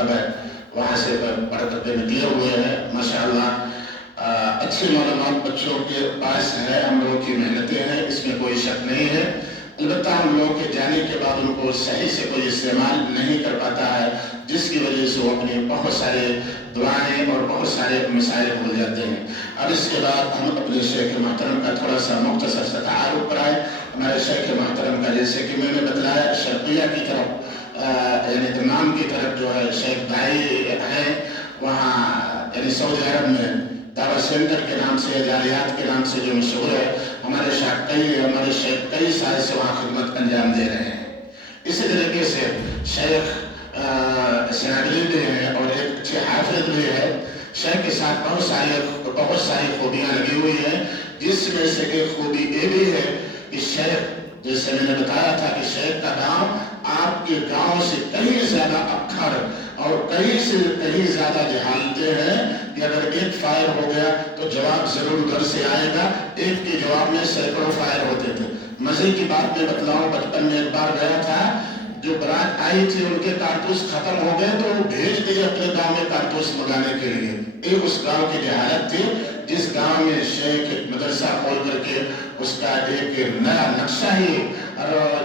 مکتب ہے وہاں سے پڑھ کر کے نکلے ہوئے ہیں ماشاءاللہ. اچھی معلومات بچوں کے پاس ہے، ہم لوگوں کی محنتیں ہیں، اس میں کوئی شک نہیں ہے. البتہ ہم لوگوں کے جانے کے بعد ان کو صحیح سے کوئی استعمال نہیں کر پاتا ہے، جس کی وجہ سے وہ اپنے بہت سارے دعائیں اور بہت سارے مسائل بھول جاتے ہیں. اور اس کے بعد ہم اپنے شیخ محترم کا تھوڑا سا مختصر سا تعارف کرائے. ہمارے شیخ محترم کا جیسے کہ میں نے بتلایا شرقیہ کی طرف یعنی تمام کی طرف جو ہے شیخ بھائی ہیں، وہاں یعنی سعودی عرب میں دعوت سینٹر کے نام سے، جالیات کے نام سے جو مشہور ہے. ہمارے شیخ کئی سال سے وہاں خدمت انجام دے رہے ہیں. اسی طریقے سے شیخ سنادری بھی ہیں اور ایک اچھے حافظ بھی ہے. شیخ کے ساتھ بہت ساری خوبیاں لگی ہوئی ہیں، جس میں سے ایک خوبی یہ بھی ہے کہ شیخ، جیسے میں نے بتایا تھا کہ شیخ کا گاؤں آپ کے گاؤں سے کہیں زیادہ اکھڑ اور کہیں سے کہیں زیادہ جہالتیں ہیں کہ اگر ایک فائر ہو گیا تو جواب ضرور ادھر سے آئے گا. ایک کے جواب میں سینکڑوں فائر ہوتے تھے. مزے کی بات میں بتلاؤں، بچپن میں ایک بار گیا تھا، جو برات آئی تھی ان کے کارتوس ختم ہو گئے تو وہ بھیج دیے اپنے گاؤں میں کارتوس منگانے کے لیے. ایک اس گاؤں کی جہالت تھی، جس گاؤں میں شیخ ایک مدرسہ کھول کر کے اس کا ایک نیا نقشہ ہی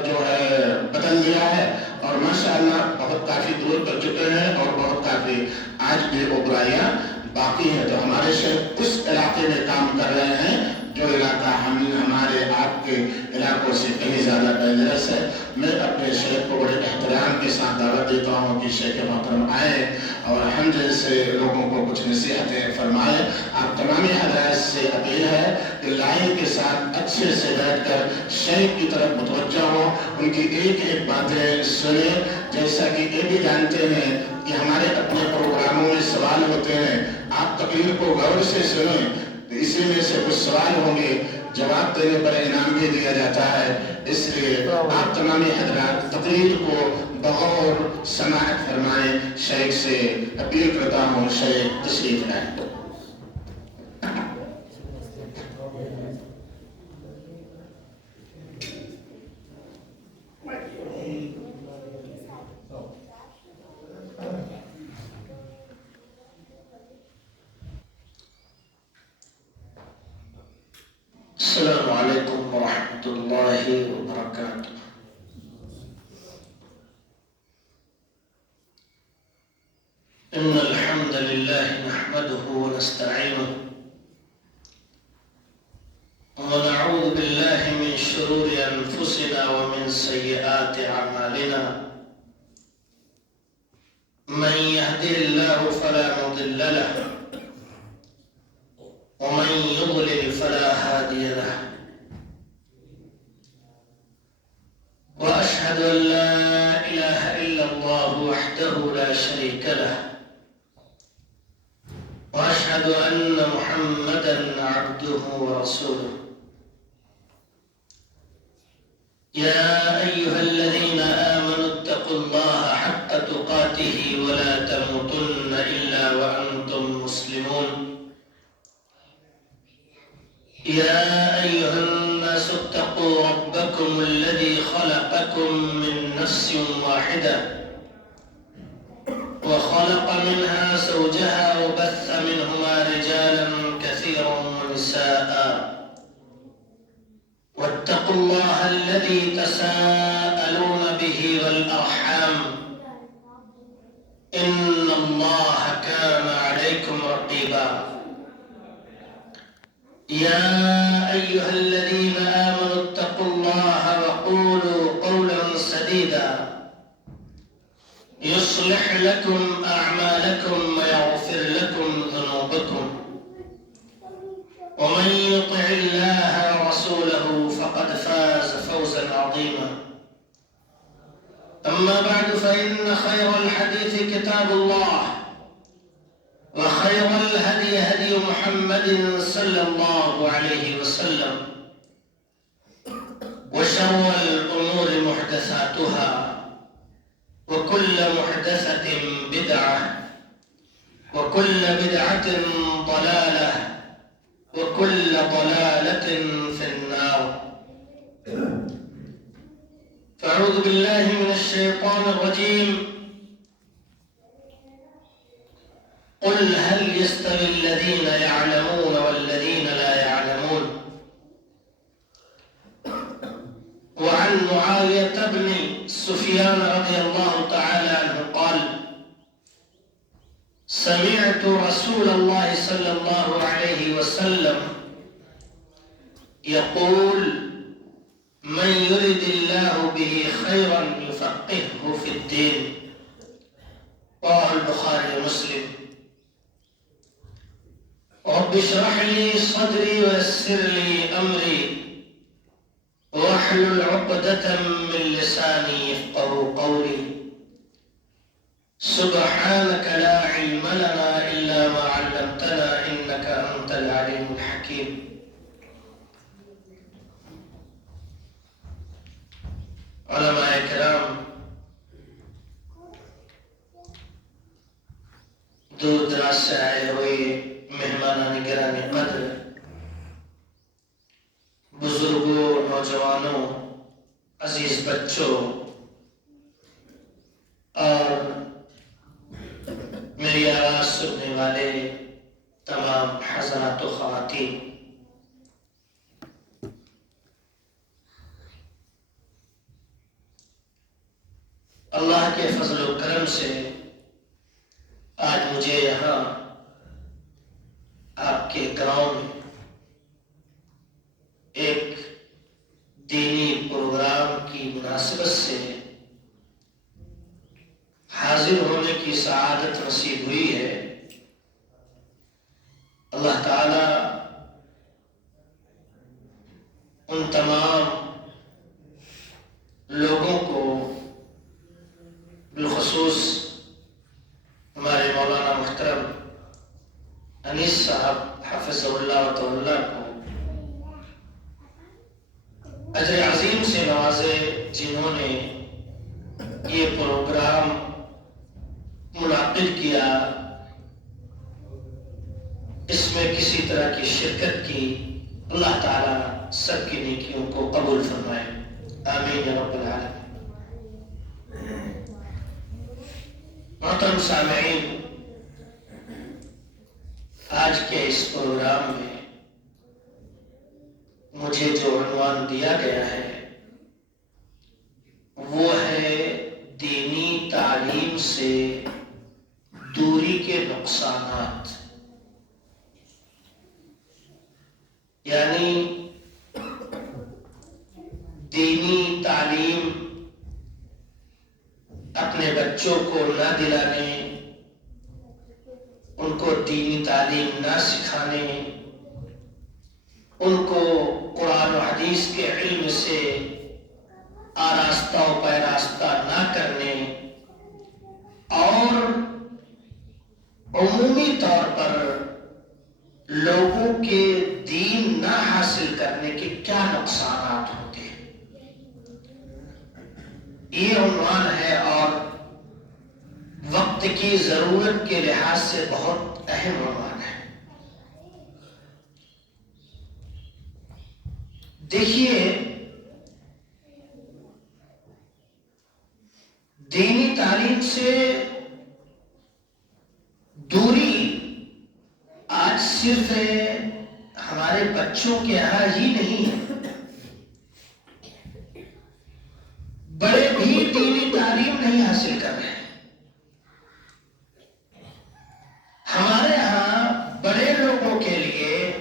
جو ہے بدل دیا ہے. اور ماشاءاللہ بہت کافی دور کر چکے ہیں اور بہت کافی آج بھی وہ برائیاں باقی ہیں. تو ہمارے شیخ اس علاقے میں کام کر رہے ہیں جو علاقہ ہمارے آپ کے علاقوں سے کہیں زیادہ ڈینجرس ہے. میں اپنے شیخ کو بڑے احترام کے ساتھ دعوت دیتا ہوں کہ شیخ محترم آئے اور ہم جیسے لوگوں کو کچھ نصیحتیں فرمائیں. آپ تمامی حضرات سے اپیل ہے کہ لائن کے ساتھ اچھے سے بیٹھ کر شیخ کی طرف متوجہ ہو، ان کی ایک ایک باتیں سنیں. جیسا کہ یہ بھی جانتے ہیں کہ ہمارے اپنے پروگراموں میں سوال ہوتے ہیں، آپ تقریر کو غور سے سنیں، اسی میں سے کچھ سوال ہوں گے، جواب دینے پر انعام بھی دیا جاتا ہے. اس لیے آپ تمامی حضرات تقریر کو بغور سماعت فرمائیں. شیخ سے اپیل کرتا ہوں، شیخ تشریف لائیں. السلام علیکم ورحمۃ اللہ وبرکاتہ. ان الحمد لله نحمده ونستعينه ونعوذ بالله من شرور انفسنا ومن سيئات اعمالنا. من يهده الله فلا مضل له ومن يضلل فلا هادي له. وأشهد أن لا إله إلا الله وحده لا شريك له، وأشهد أن محمدا عبده ورسوله. يا أيها الذين آمنوا اتقوا الله حق تقاته ولا تموتن إلا وأنتم مسلمون. يا أيها الناس اتقوا ربكم الذي خلقكم من نفس واحدة وخلق منها زوجها وبث منهما رجالا كثيرا ونساء. واتقوا الله الذي تساءلون به والأرحام إن الله كان عليكم رقيبا. يا أيها الذين آمنوا اتقوا الله وقولوا قولا سديدا يصلح لكم أعمالكم ويغفر لكم ذنوبكم، ومن يطع الله ورسوله فقد فاز فوزا عظيما. أما بعد فإن خير الحديث كتاب الله، وخير الهدي هدي محمد صلى الله عليه وسلم، وشر الأمور محدثاتها، وكل محدثة بدعة، وكل بدعة ضلالة، وكل ضلالة في النار. فأعوذ بالله من الشيطان الرجيم. قل هل يستوي الذين يعلمون والذين لا يعلمون. وعن معاوية بن سفيان رضي الله تعالى عنه قال سمعت رسول الله صلى الله عليه وسلم يقول من يرد الله به خيرا يفقهه في الدين. رواه البخاري ومسلم. رب اشرح لي صدري ويسر لي أمري واحلل عقدة من لساني يفقهوا قولي. سبحانك لا علم لنا إلا ما علمتنا إنك أنت العليم الحكيم. علماء کرام، دور دراز سے آئے ہوئے مہمانان گرامی قدر، بزرگوں، نوجوانوں، عزیز بچوں اور میری آواز سننے والے تمام حضرات و خواتین، اللہ کے فضل و کرم سے آج مجھے یہاں آپ کے گاؤں میں ایک دینی پروگرام کی مناسبت سے حاضر ہونے کی سعادت نصیب ہوئی ہے۔ اللہ تعالی ان تمام لوگوں کو، بالخصوص ہمارے مولانا محترم انیس صاحب حفظہ اللہ تعالی کو اجر عظیم سے نوازے، جنہوں نے یہ پروگرام منعقد کیا، اس میں کسی طرح کی شرکت کی۔ اللہ تعالی سب کی نیکیوں کو قبول فرمائے، آمین یا رب العالمین۔ محترم سامعین، آج کے اس پروگرام میں مجھے جو عنوان دیا گیا ہے وہ ہے دینی تعلیم سے دوری کے نقصانات، یعنی دینی تعلیم اپنے بچوں کو نہ دلانے، ان کو دینی تعلیم نہ سکھانے، ان کو قرآن و حدیث کے علم سے آراستہ و پیراستہ نہ کرنے، اور عمومی طور پر لوگوں کے دین نہ حاصل کرنے کے کیا نقصانات ہوتے ہیں، یہ عنوان ہے اور وقت کی ضرورت کے لحاظ سے بہت اہم عنوان ہے۔ دیکھیے، دینی تعلیم سے دوری آج صرف ہمارے بچوں کے یہاں ہی نہیں ہے، بڑے بھی دینی تعلیم نہیں حاصل کر رہے ہیں۔ ہمارے یہاں بڑے لوگوں کے لیے،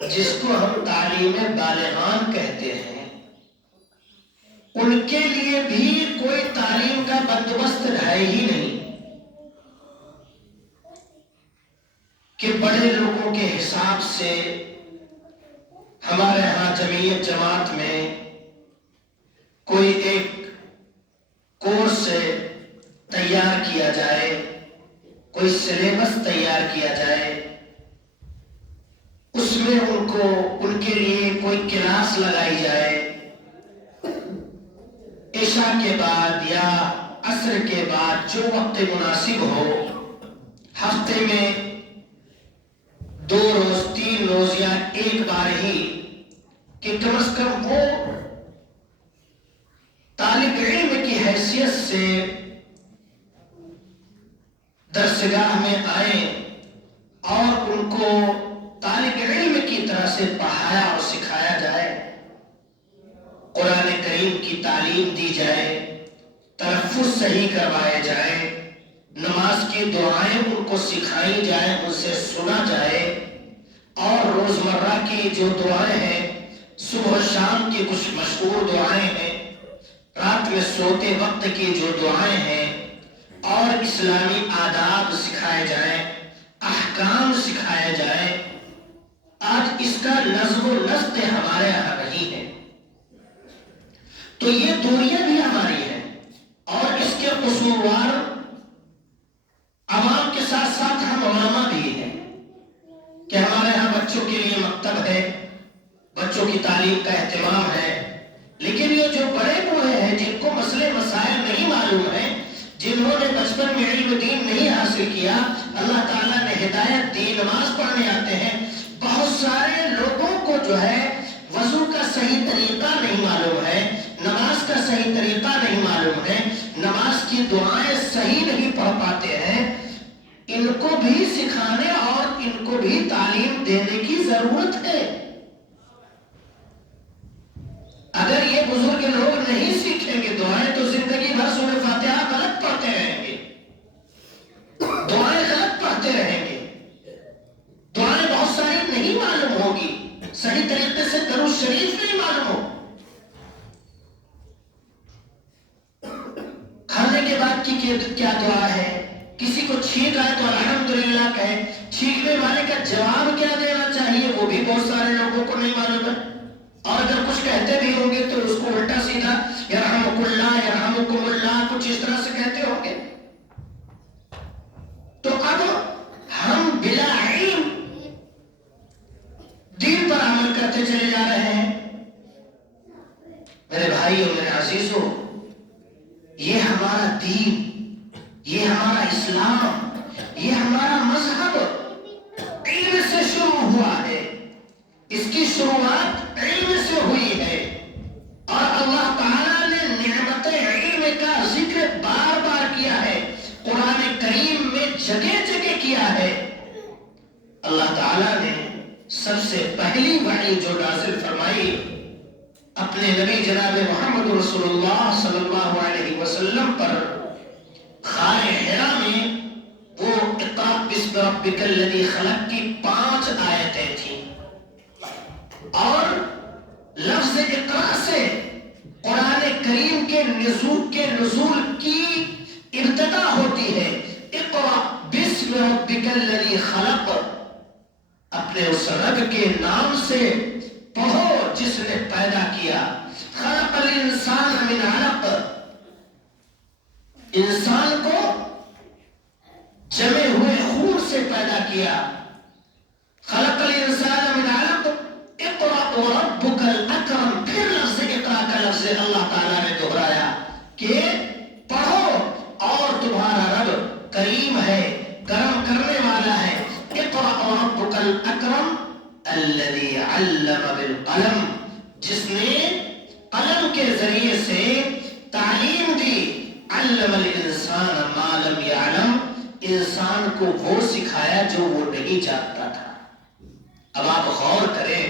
جس کو ہم تعلیم بالغان کہتے ہیں، ان کے لیے بھی کوئی تعلیم کا بندوبست ہے ہی نہیں کہ بڑے لوگوں کے حساب سے ہمارے ہاں جمعیت جماعت میں کوئی ایک کورس تیار کیا جائے، کوئی سلیبس تیار کیا جائے، اس میں ان کے لیے کوئی کلاس لگائی جائے، عشاء کے بعد یا عصر کے بعد جو وقت مناسب ہو، ہفتے میں 2 روز 3 روز یا ایک بار ہی، کہ کم از کم وہ طالب علم کی حیثیت سے درسگاہ میں آئیں اور ان کو طالب علم کی طرح سے پڑھایا اور سکھایا جائے، قرآن کریم کی تعلیم دی جائے، تلفظ صحیح کروائے جائیں، نماز کی دعائیں ان کو سکھائی جائیں، ان سے سنا جائے، اور روزمرہ کی جو دعائیں ہیں، صبح و شام کی کچھ مشہور دعائیں ہیں، رات میں سوتے وقت کی جو دعائیں ہیں، اور اسلامی آداب سکھائے جائیں، احکام سکھائے جائیں۔ آج اس کا نظم و نسق ہمارے یہاں نہیں ہے، تو یہ دوریاں بھی ہماری ہیں، اور اس کے قصوروار عوام کے ساتھ ساتھ ہم علماء بھی ہیں کہ ہمارے یہاں بچوں کے لیے مکتب ہے، بچوں کی تعلیم کا اہتمام ہے، لیکن یہ جو بڑے بوڑھے ہیں جن کو مسئلے مسائل نہیں معلوم ہیں، جنہوں نے بچپن میں علم دین نہیں حاصل کیا، اللہ تعالیٰ نے ہدایت دی، نماز پڑھنے آتے ہیں، بہت سارے لوگوں کو جو ہے وضو کا صحیح طریقہ نہیں معلوم ہے، نماز کا صحیح طریقہ نہیں معلوم ہے، نماز کی دعائیں صحیح نہیں پڑھ پاتے ہیں۔ ان کو بھی سکھانے اور ان کو بھی تعلیم دینے کی ضرورت ہے۔ اگر یہ بزرگ لوگ نہیں سیکھیں گے دعائیں تو زندگی بھر سورہ فاتحہ غلط پڑھتے رہیں گے، دعائیں غلط پڑھتے رہیں گے، دعائیں بہت ساری نہیں معلوم ہوگی، صحیح طریقے سے درود شریف نہیں معلوم ہو، کھانے کے بعد کی کیا دعا ہے، کسی کو چھینک آئے تو الحمدللہ کہے، چھینکنے والے کا جواب کیا دینا چاہیے وہ بھی بہت سارے لوگوں کو نہیں معلوم ہے، اور اگر کچھ کہتے بھی ہوں گے تو اس کو الٹا سیدھا یرحمک اللہ یرحمکم اللہ کچھ اس طرح سے کہتے ہوں گے۔ تو اب ہم بلا علم دین پر عمل کرتے چلے جا رہے ہیں۔ میرے بھائی اور میرے عزیزوں، یہ ہمارا دین، یہ ہمارا اسلام، یہ ہمارا مذہب علم سے شروع ہوا ہے، اس کی شروعات علم سے ہوئی ہے، اور اللہ تعالیٰ نے نعمت علم کا ذکر بار بار کیا ہے، قرآن کریم میں جگہ جگہ کیا ہے۔ اللہ تعالیٰ نے سب سے پہلی وحی جو نازل فرمائی اپنے نبی جناب محمد رسول اللہ صلی اللہ علیہ وسلم پر غار حرا میں، وہ اقرأ باسم ربک الذی خلق کی 5 آیتیں تھیں، اور لفظ اقرأ سے قرآن کریم کے نزول کی ابتدا ہوتی ہے۔ اقرأ باسم ربک الذی خلق، اپنے اس رب کے نام سے پڑھو جس نے پیدا کیا۔ خلق الانسان من علق، انسان کو جمے ہوئے خون سے پیدا کیا۔ خلق الانسان من علق اقرأ وربک الاکرم، پھر لفظ اقرأ کا لفظ اللہ تعالیٰ نے دہرایا کہ پڑھو اور تمہارا رب کریم ہے، کرم کرنے والا ہے۔ اقرأ وربک الاکرم الذی علم بالقلم، جس نے قلم کے ذریعے سے تعلیم دی۔ علم الانسان ما لم يعلم، انسان کو وہ سکھایا جو وہ نہیں جانتا تھا۔ اب آپ غور کریں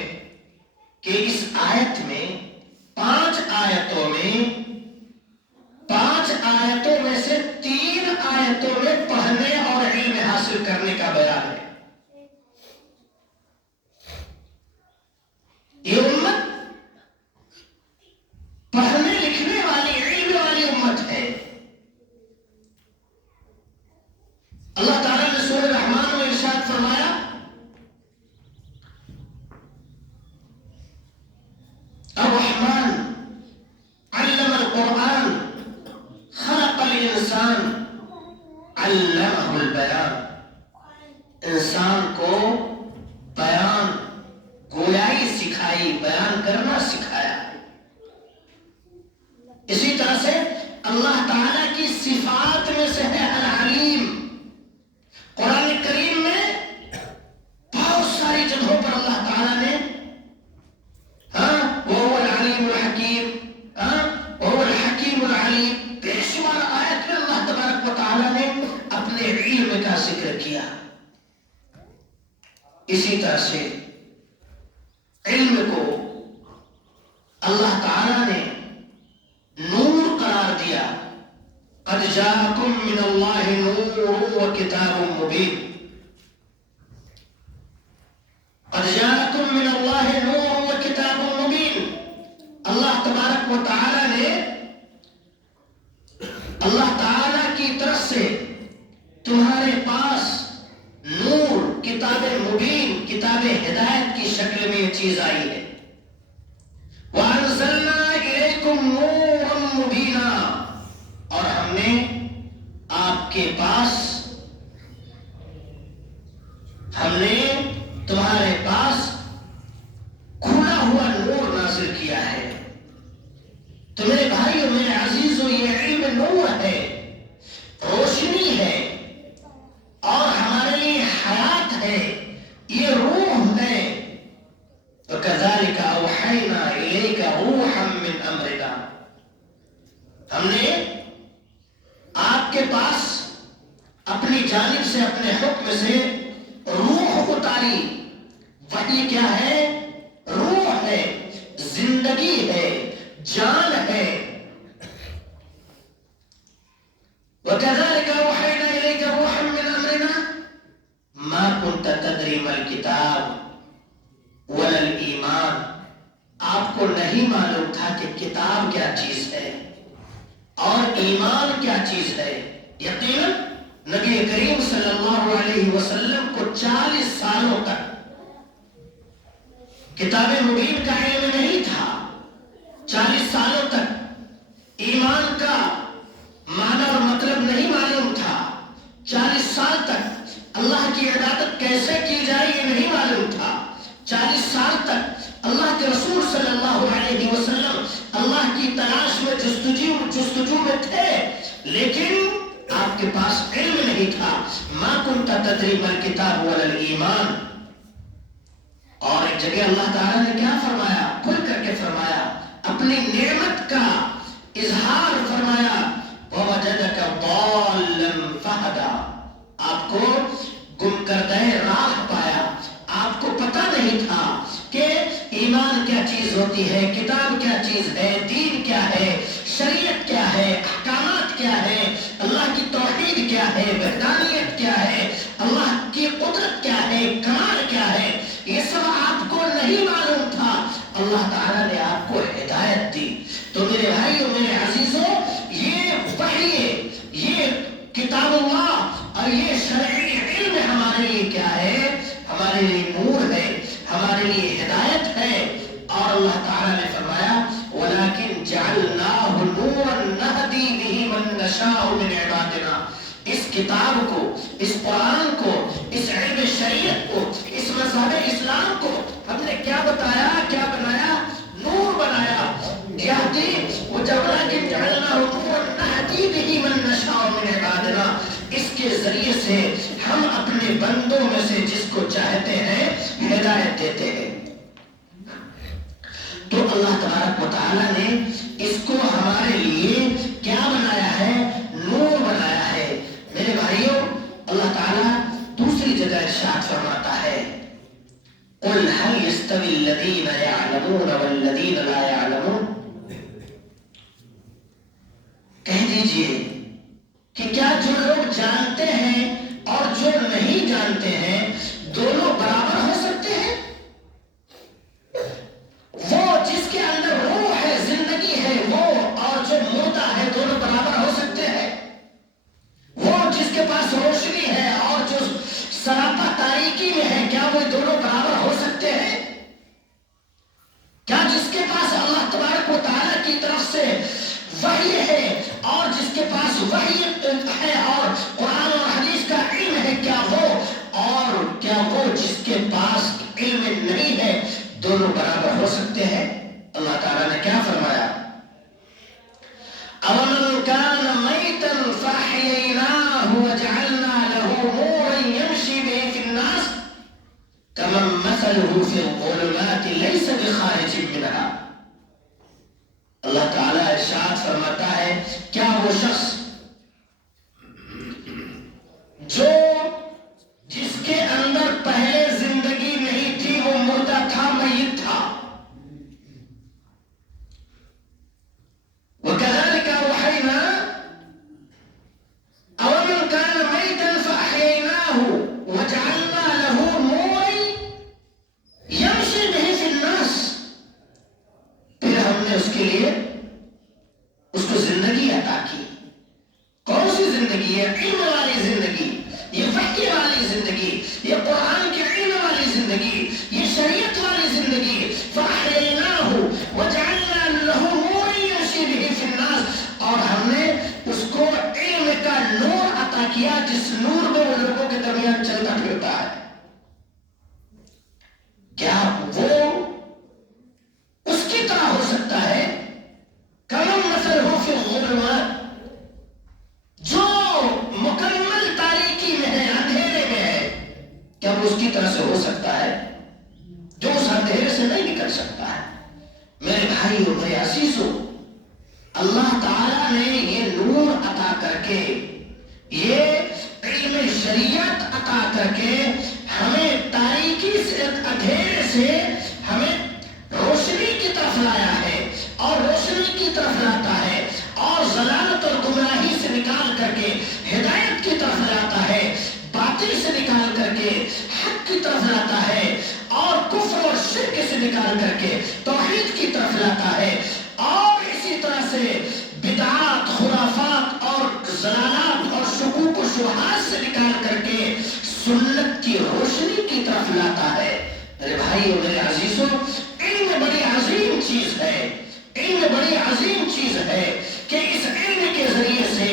کہ اس آیت میں 5 آیتوں میں سے 3 آیتوں میں پڑھنے اور علم حاصل کرنے کا بیان ہے۔ یہ امت پڑھنے لکھنے والی علم والی امت ہے۔ اللہ تعالیٰ نے سورہ رحمان میں ارشاد فرمایا، الرحمن علم القرآن خلق الانسان علمہ البیان، انسان کو بیان گویائی سکھائی، بیان کرنا سکھایا۔ اسی طرح سے اللہ تعالیٰ کی صفات میں سے ہے العلیم۔ قرآن کریم میں بہت ساری جگہوں پر اللہ تعالیٰ نے وَهُوَ الْعَلِيمُ الْحَكِيمُ، وَهُوَ الْحَكِيمُ الْعَلِيمُ، بے شمار آیت میں اللہ تبارک و تعالیٰ نے اپنے علم کا ذکر کیا، اسی طرح سے علم کو اللہ تعالی نے نور قرار دیا. قد جاءکم من اللہ نور و کتاب مبین. قد جاءکم من اللہ نور و کتاب مبین. اللہ تبارک و تعالی نے اللہ تعالی کی طرف سے تمہارے پاس نور، کتاب مبین، کتاب ہدایت کی شکل میں یہ چیز آئی ہے. وَأَنزَلْنَا إِلَيْكُمْ نُورًا مُبِينًا. اور ہم نے آپ کے پاس، ہم نے تمہارے پاس کھلا ہوا نور نازل کیا ہے. تو میرے بھائیو، میرے عزیزو، یہ علم نور ہے، روشنی ہے، اور ہمارے لیے حیات ہے، یہ روح ہے. وَكَذَلِكَ أَوْحَيْنَا إِلَيْكَ رُوحًا مِّنْ أَمْرِنَا. ہم نے آپ کے پاس اپنی جانب سے، اپنے حکم سے روح اتاری. وحی کیا ہے؟ روح ہے، زندگی ہے، جان ہے. وَكَذَلِكَ أَوْحَيْنَا إِلَيْكَ رُوحًا مِّنْ أَمْرِنَا مَا كُنْتَ تَدْرِي مَا الْكِتَابُ وَلَا الْإِيمَانُ. آپ کو نہیں معلوم تھا کہ کتاب کیا چیز ہے اور ایمان کیا چیز ہے. یقیناً نبی کریم صلی اللہ علیہ وسلم کو 40 سالوں تک کتاب مبین کا علم نہیں تھا. 40 سالوں تک ایمان کا معنی اور مطلب نہیں معلوم تھا. 40 سال تک اللہ کی عبادت کیسے کی جائے یہ نہیں معلوم تھا. 40 سال تک اللہ کے رسول صلی اللہ علیہ وسلم اللہ کی تلاش میں جستجو میں تھے، لیکن آپ کے پاس علم نہیں تھا. ما كنت تدری ما الکتاب ولا الایمان. اور ایک جگہ اللہ تعالیٰ نے کیا فرمایا؟ کھل کر کے فرمایا، اپنی نعمت کا اظہار فرمایا. وَوَجَدَكَ ضَالًّا فَهَدَىٰ. آپ کو گم کردہ راہ پایا. آپ کو پتہ نہیں تھا کہ ایمان کیا چیز ہوتی ہے، کتاب کیا چیز ہے، دین کیا ہے، شریعت کیا ہے، احکامات کیا ہے، اللہ کی توحید کیا ہے، وحدانیت کیا ہے، اللہ کی قدرت کیا ہے، کمال کیا ہے. یہ سب آپ کو نہیں معلوم تھا. اللہ تعالیٰ نے آپ کو ہدایت دی. تو میرے بھائیوں، میرے عزیزوں، یہ وحی، یہ کتاب اللہ اور یہ شرعی علم ہمارے لیے کیا ہے؟ ہمارے لیے نور ہے، ہمارے لیے ہدایت ہے. اور اللہ تعالیٰ نے فرمایا وَلَكِنْ جَعَلْنَاهُ نُورًا نَهْدِي بِهِ مَن نَّشَاءُ مِنْ عِبَادِنَا. اس کتاب کو، اس قرآن کو، اس علم شریعت کو، اس مذہب اسلام کو ہم نے کیا بتایا، کیا بنایا؟ نور بنایا. وَلَكِنْ جَعَلْنَاهُ نُورًا نَهْدِي بِهِ مَن نَّشَاءُ مِنْ عِبَادِنَا. اس کے ذریعے سے ہم اپنے بندوں میں سے جس کو چاہتے ہیں ہدایت دیتے ہیں. تو اللہ تبارک و تعالیٰ نے اس کو ہمارے لیے کیا بنایا ہے؟ نور بنایا ہے. میرے بھائیوں، اللہ تعالیٰ دوسری جگہ ارشاد فرماتا ہے قُلْ هَلْ يَسْتَوِي الَّذِينَ يَعْلَمُونَ وَالَّذِينَ لَا يَعْلَمُونَ. کہہ دیجئے کہ کیا جو لوگ جانتے ہیں اور جو نہیں جانتے ہیں دونوں برابر ہو سکتے ہیں؟ وہ جس کے اندر روح ہے، زندگی ہے، وہ اور جو مردہ ہے دونوں برابر ہو سکتے ہیں؟ وہ جس کے پاس روشنی ہے اور جو سراپا تاریکی میں ہے، کیا وہ دونوں برابر ہو سکتے ہیں؟ کیا جس کے پاس اللہ تبارک و تعالیٰ کی طرف سے وحی ہے اور جس کے پاس وحی ہے اور قرآن اور حدیث کا علم ہے، کیا وہ اور کیا وہ جس کے پاس علم نہیں ہے دونوں برابر ہو سکتے ہیں؟ اللہ تعالیٰ نے کیا فرمایا؟ أَوَمَنْ كَانَ مَيْتًا فَأَحْيَيْنَاهُ وَجَعَلْنَا لَهُ نُورًا يَمْشِي بِهِ فِي النَّاسِ كَمَنْ مَثَلُهُ فِي الظُّلُمَاتِ لَيْسَ بِخَارِجٍ مِنْهَا. اللہ تعالیٰ ارشاد فرماتا ہے، کیا وہ شخص جو دنیا چلتا پھرتا ہے، کیا وہ اس کی طرح ہو سکتا ہے؟ کمن مثل ہو فی الظلمات، جو مکمل تاریکی میں ہے، اندھیرے میں ہے، کیا وہ اس کی طرح سے ہو سکتا ہے؟ جو اس اندھیرے سے نہیں نکل سکتا ہے۔ میرے بھائیو، میرے عزیزو، اللہ تعالیٰ نے یہ نور عطا کر کے، یہ علم شریعت عطا کر کے ہمیں تاریکی سے، اندھیرے سے ہمیں روشنی کی طرف لایا ہے، اور روشنی کی طرف لاتا ہے، اور ضلالت اور گمراہی سے نکال کر کے ہدایت کی طرف لاتا ہے، باطل سے نکال کر کے حق کی طرف لاتا ہے، اور کفر اور شرک سے نکال کر کے توحید کی طرف لاتا ہے، اور اسی طرح سے بدعات، خرافات اور ضلالات اور شکوک و شبہات سے نکال کر کے سنت کی روشنی کی طرف لاتا ہے۔ میرے بھائیو، میرے عزیزوں، علم بڑی عظیم چیز ہے، علم بڑی عظیم چیز ہے کہ اس علم کے ذریعے سے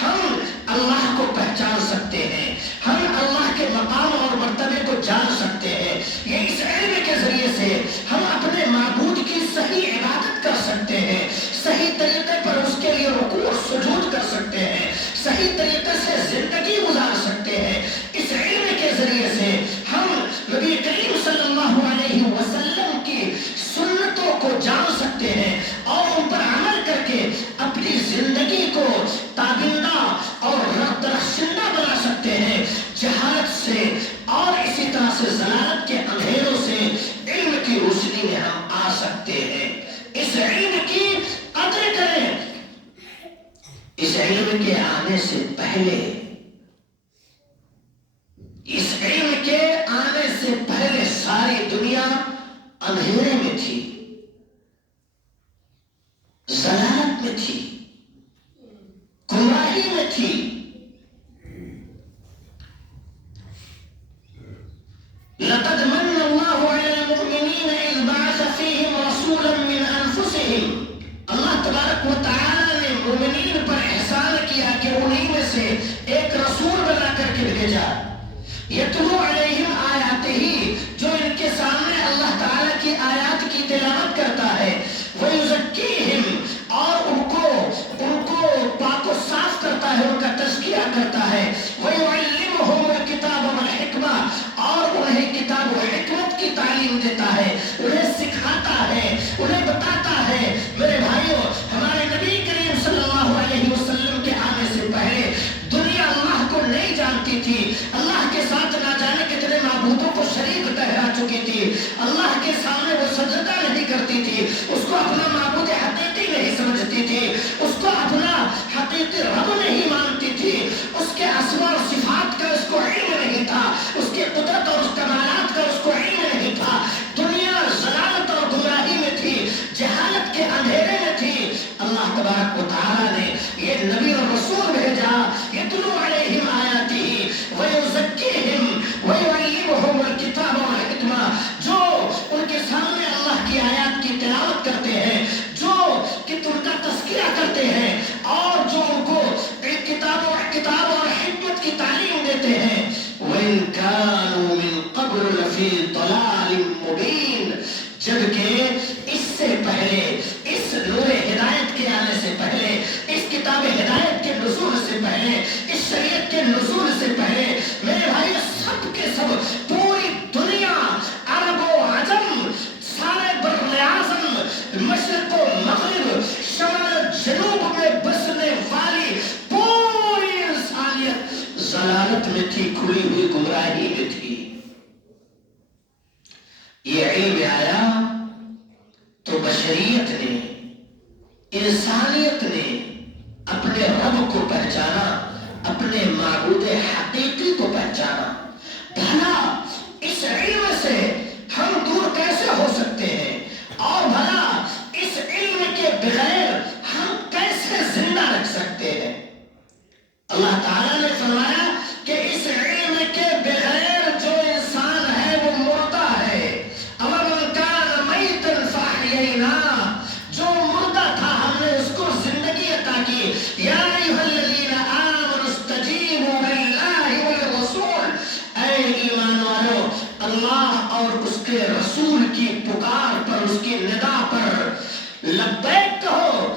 ہم اللہ کو پہچان سکتے ہیں، ہم اللہ کے مقام اور مرتبے کو جان سکتے ہیں۔ یہ اس علم کے ذریعے سے ہم اپنے معبود کی صحیح عبادت کر سکتے ہیں، صحیح طریقے پر اس کے لیے رکوع اور سجود کر سکتے ہیں، صحیح طریقے سے زندگی گزار سکتے ہیں۔ اس علم کے ذریعے سے ہم نبی کریم صلی اللہ علیہ وسلم کی سنتوں کو جان سکتے ہیں اور ان پر عمل کر کے اپنی زندگی کو تابندہ اور درخشندہ بنا سکتے ہیں جہالت سے، اور اسی طرح سے ضلالت کے اندھیروں سے علم کی روشنی میں ہم آ سکتے ہیں۔ اس علم کی قدر کریں۔ اس علم کے آنے سے پہلے، اس علم کے آنے سے پہلے ساری دنیا اندھیرے میں تھی، ضلالت میں تھی، گمراہی میں تھی۔ لقد من اللہ علی المؤمنین اذ بعث فیہم رسولا من انفسہم، اللہ تبارک و تعالی نے مومنین پر احسان کیا کہ انہی میں سے ایک رسول بنا کر کے بھیجا، یتلو علیہم آیاتہ، جو ان کے سامنے اللہ تعالی کی آیات کی تلاوت کرتا ہے، ویزکیہم، اور ان کو پاک و صاف کرتا ہے، ان کا تزکیہ کرتا ہے، ویعلمہم الکتاب والحکمہ، اور انہیں کتاب و حکمت کی تعلیم دیتا ہے، انہیں سکھاتا ہے، انہیں بتاتا ہے۔ میرے بھائیو، ہمارے نبی کریم صلی اللہ علیہ وسلم کے آنے سے پہلے دنیا اللہ کو نہیں جانتی تھی، اللہ کے ساتھ نہ جانے کتنے معبودوں کو شریک ٹھہرا چکی تھی، اللہ کے سامنے وہ سجدہ نہیں کرتی تھی، اس کو اپنا معبود حقیقی نہیں سمجھتی تھی، اس کو اپنا حقیقی رب نہیں مانتی تھی، اس کے اسماء و صفات کا اس کو علم نہیں تھا، اس کی قدرت اور اس کمالات کا اس کو علم نہیں تھا۔ دنیا ضلالت اور گمراہی میں تھی، جہالت کے اندھیرے میں تھی۔ اللہ تبارک و تعالی نے یہ نبی اور رسول بھیجا، یتلو علیہم آیاتہ ویزکیہم ویعلمہم الکتاب والحکمہ، جو ان کے سامنے اللہ کی آیات کی تلاوت کرتے ہیں، جو کہ ان کا تزکیہ کرتے ہیں، اور جو ان کو کتاب اور حکمت کی تعلیم دیتے ہیں۔ وَإِن كَانُوا مِن قَبْلُ لَفِي ضَلَالٍ مُبِينٍ، جبکہ اس سے پہلے، اس نور ہدایت کے آنے سے پہلے، اس کتاب ہدایت کے نزول سے پہلے، اس شریعت کے نزول سے پہلے، میرے بھائی سب کے سب پوری دنیا، عرب و عجم، سارے بر اعظم، مشرق و مغرب، شمال و جنوب میں بسنے والی پوری انسانیت ضلالت میں تھی، کھلی ہوئی گمراہی میں تھی۔ یہ علم آیا تو بشریت نے، انسانیت نے اپنے رب کو پہچانا، اپنے معبود حقیقی کو پہچانا۔ بھلا اس علم سے ہم دور کیسے ہو سکتے ہیں، اور بھلا اس علم کے بغیر ہم کیسے زندہ رکھ سکتے ہیں؟ اللہ تعالیٰ نے فرمایا کہ اس علم کے بغیر جو انسان ہے وہ مردہ ہے۔ أَوَمَنْ كَانَ مَيْتًا فَأَحْيَيْنَاهُ، جو مردہ تھا ہم نے اس کو زندگی عطا کی۔ یا أَيُّهَا الَّذِينَ آمَنُوا اسْتَجِيبُوا لِلَّهِ اللہ اور اس کے رسول کی پکار پر، اس کی ندا پر لبیک کہو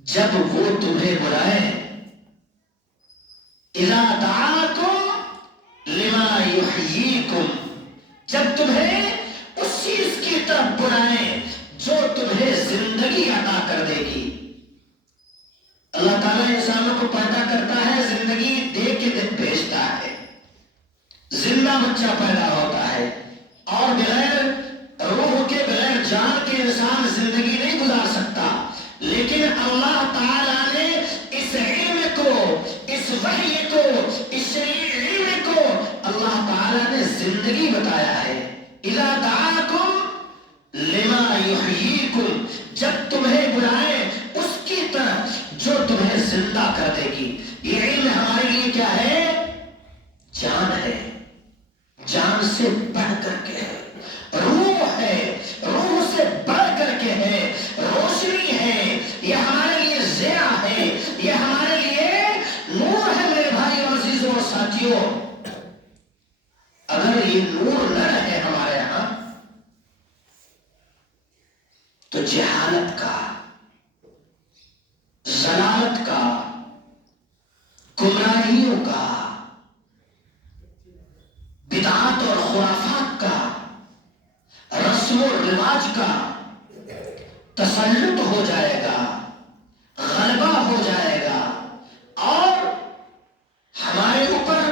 جب وہ تمہیں بلائے. اذا دعاکم لما یحییکم، جب تمہیں اس چیز کی طرف بلائیں جو تمہیں زندگی عطا کر دے گی. اللہ تعالیٰ انسانوں کو پیدا کرتا ہے، زندگی دے کے بھیجتا ہے، زندہ بچہ پیدا ہوتا ہے، اور بغیر روح کے، بغیر جان کے انسان زندگی نہیں گزار سکتا. لیکن اللہ تعالیٰ نے اس علم کو، اس وحی کو، اس شرعی علم کو اللہ تعالیٰ نے زندگی بتایا ہے. اذا دعاکم لما یحییکم، جب تمہیں بلائے اس کی طرف جو تمہیں زندہ کر دے گی. یہ علم ہمارے لیے کیا ہے؟ جان ہے، جان سے بڑھ کر کے ہے، روح ہے، روح سے بڑھ کر کے ہے، روشنی ہے، یہ ہمارے لیے ضیاء ہے، یہ ہمارے لیے نور ہے. میرے بھائی اور عزیزوں اور ساتھیوں، اگر یہ نور نہ رہے ہمارے یہاں تو جہالت کا، ضلالت کا، گمراہیوں کا، بدعات اور خرافات کا، رسم و رواج کا تسلط ہو جائے گا، غلبہ ہو جائے گا، اور ہمارے اوپر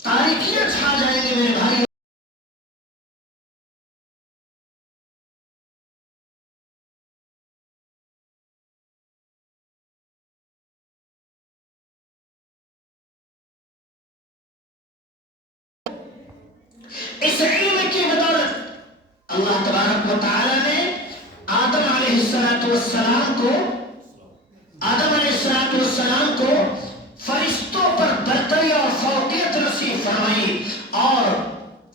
تاریکیاں چھا جائیں گی. میرے بھائی اس علم کی بدولت اللہ تبارک و تعالی نے آدم علیہ السلام کو فرشتوں پر برتری اور فوقیت نصیب فرمائی، اور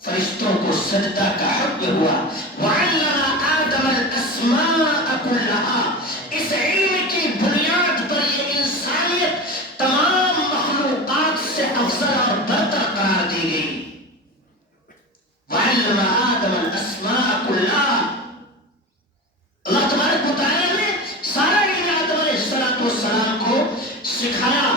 فرشتوں کو سجدہ کا حکم ہوا. وَعَلَّمَ آدَمَ الْأَسْمَاءَ كُلَّهَا، اس علم کی بنیاد پر یہ انسانیت تمام مخلوقات سے افضل اور برتر قرار دی گئی. وَعَلَّمَ آدَمَ الْأَسْمَاءَ كُلَّهَا، اللہ تبارک و تعالیٰ نے سارا علم آدم علیہ السلام کو سکھایا.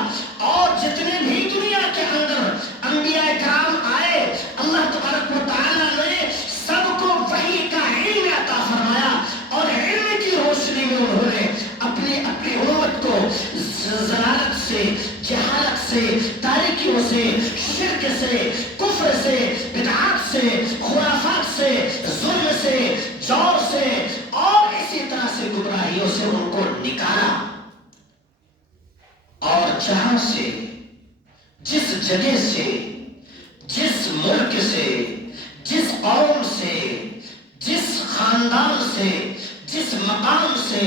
اور جتنے بھی دنیا کے اندر انبیاء کرام آئے، اللہ تبارک و تعالیٰ نے سب کو وحی کا علم عطا فرمایا، اور علم کی روشنی میں انہوں نے اپنی امت کو ضلالت سے، جہالت سے، تاریکیوں سے، شرک سے، کفر سے، بدعات سے، خرافات سے، ظلم سے، جور سے، اور اسی طرح سے گمراہیوں سے ان کو نکالا. اور جہاں سے، جس جگہ سے، جس ملک سے، جس قوم سے، جس خاندان سے، جس مقام سے،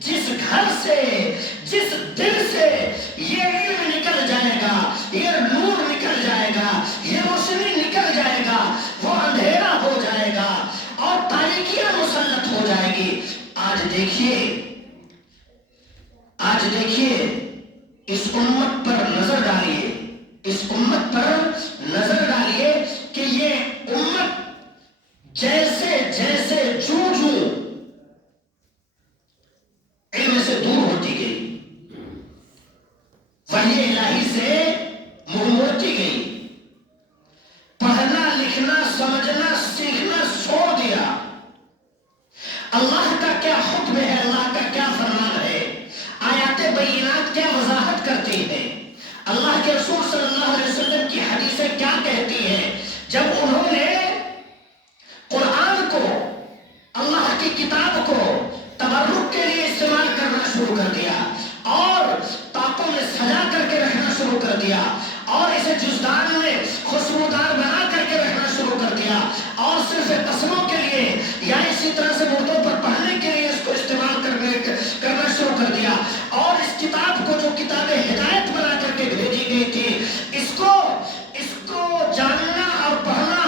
جس گھر سے، جس دل سے یہ علم نکل جائے گا، یہ نور نکل جائے گا، یہ روشنی نکل جائے گا، وہ اندھیرا ہو جائے گا اور تاریکیاں مسلط ہو جائے گی. آج دیکھیے اس امت پر نظر ڈالیے، اس امت پر نظر ڈالیے کہ یہ امت جیسے جیسے جو علم سے دور ہوتی گئی، وحی الہی سے منہ موڑتی گئی، پڑھنا لکھنا سمجھنا سیکھنا چھوڑ دیا. اللہ کا کیا حکم ہے، اللہ کا کیا فرمان ہے، آیات بینات کیا وضاحت کرتی ہیں، اللہ کے رسول صلی اللہ علیہ وسلم کی حدیثیں کیا کہتی ہیں. جب انہوں نے قرآن کو، اللہ کی کتاب کو تبرک کے لیے استعمال کرنا شروع کر دیا، اور طاقوں میں سجا کر کے رکھنا شروع کر دیا، اور اسے جزدان میں خوشبودار بنا کر کے رکھنا شروع کر دیا، اور صرف قسموں کے لیے یا اسی طرح سے مردوں پر پڑھنے کے لیے اس کو استعمال کرنا شروع کر دیا، اور اس کتاب کو جو کتاب ہدایت بنا کر کے بھیجی گئی تھی، اس کو جاننا اور پڑھنا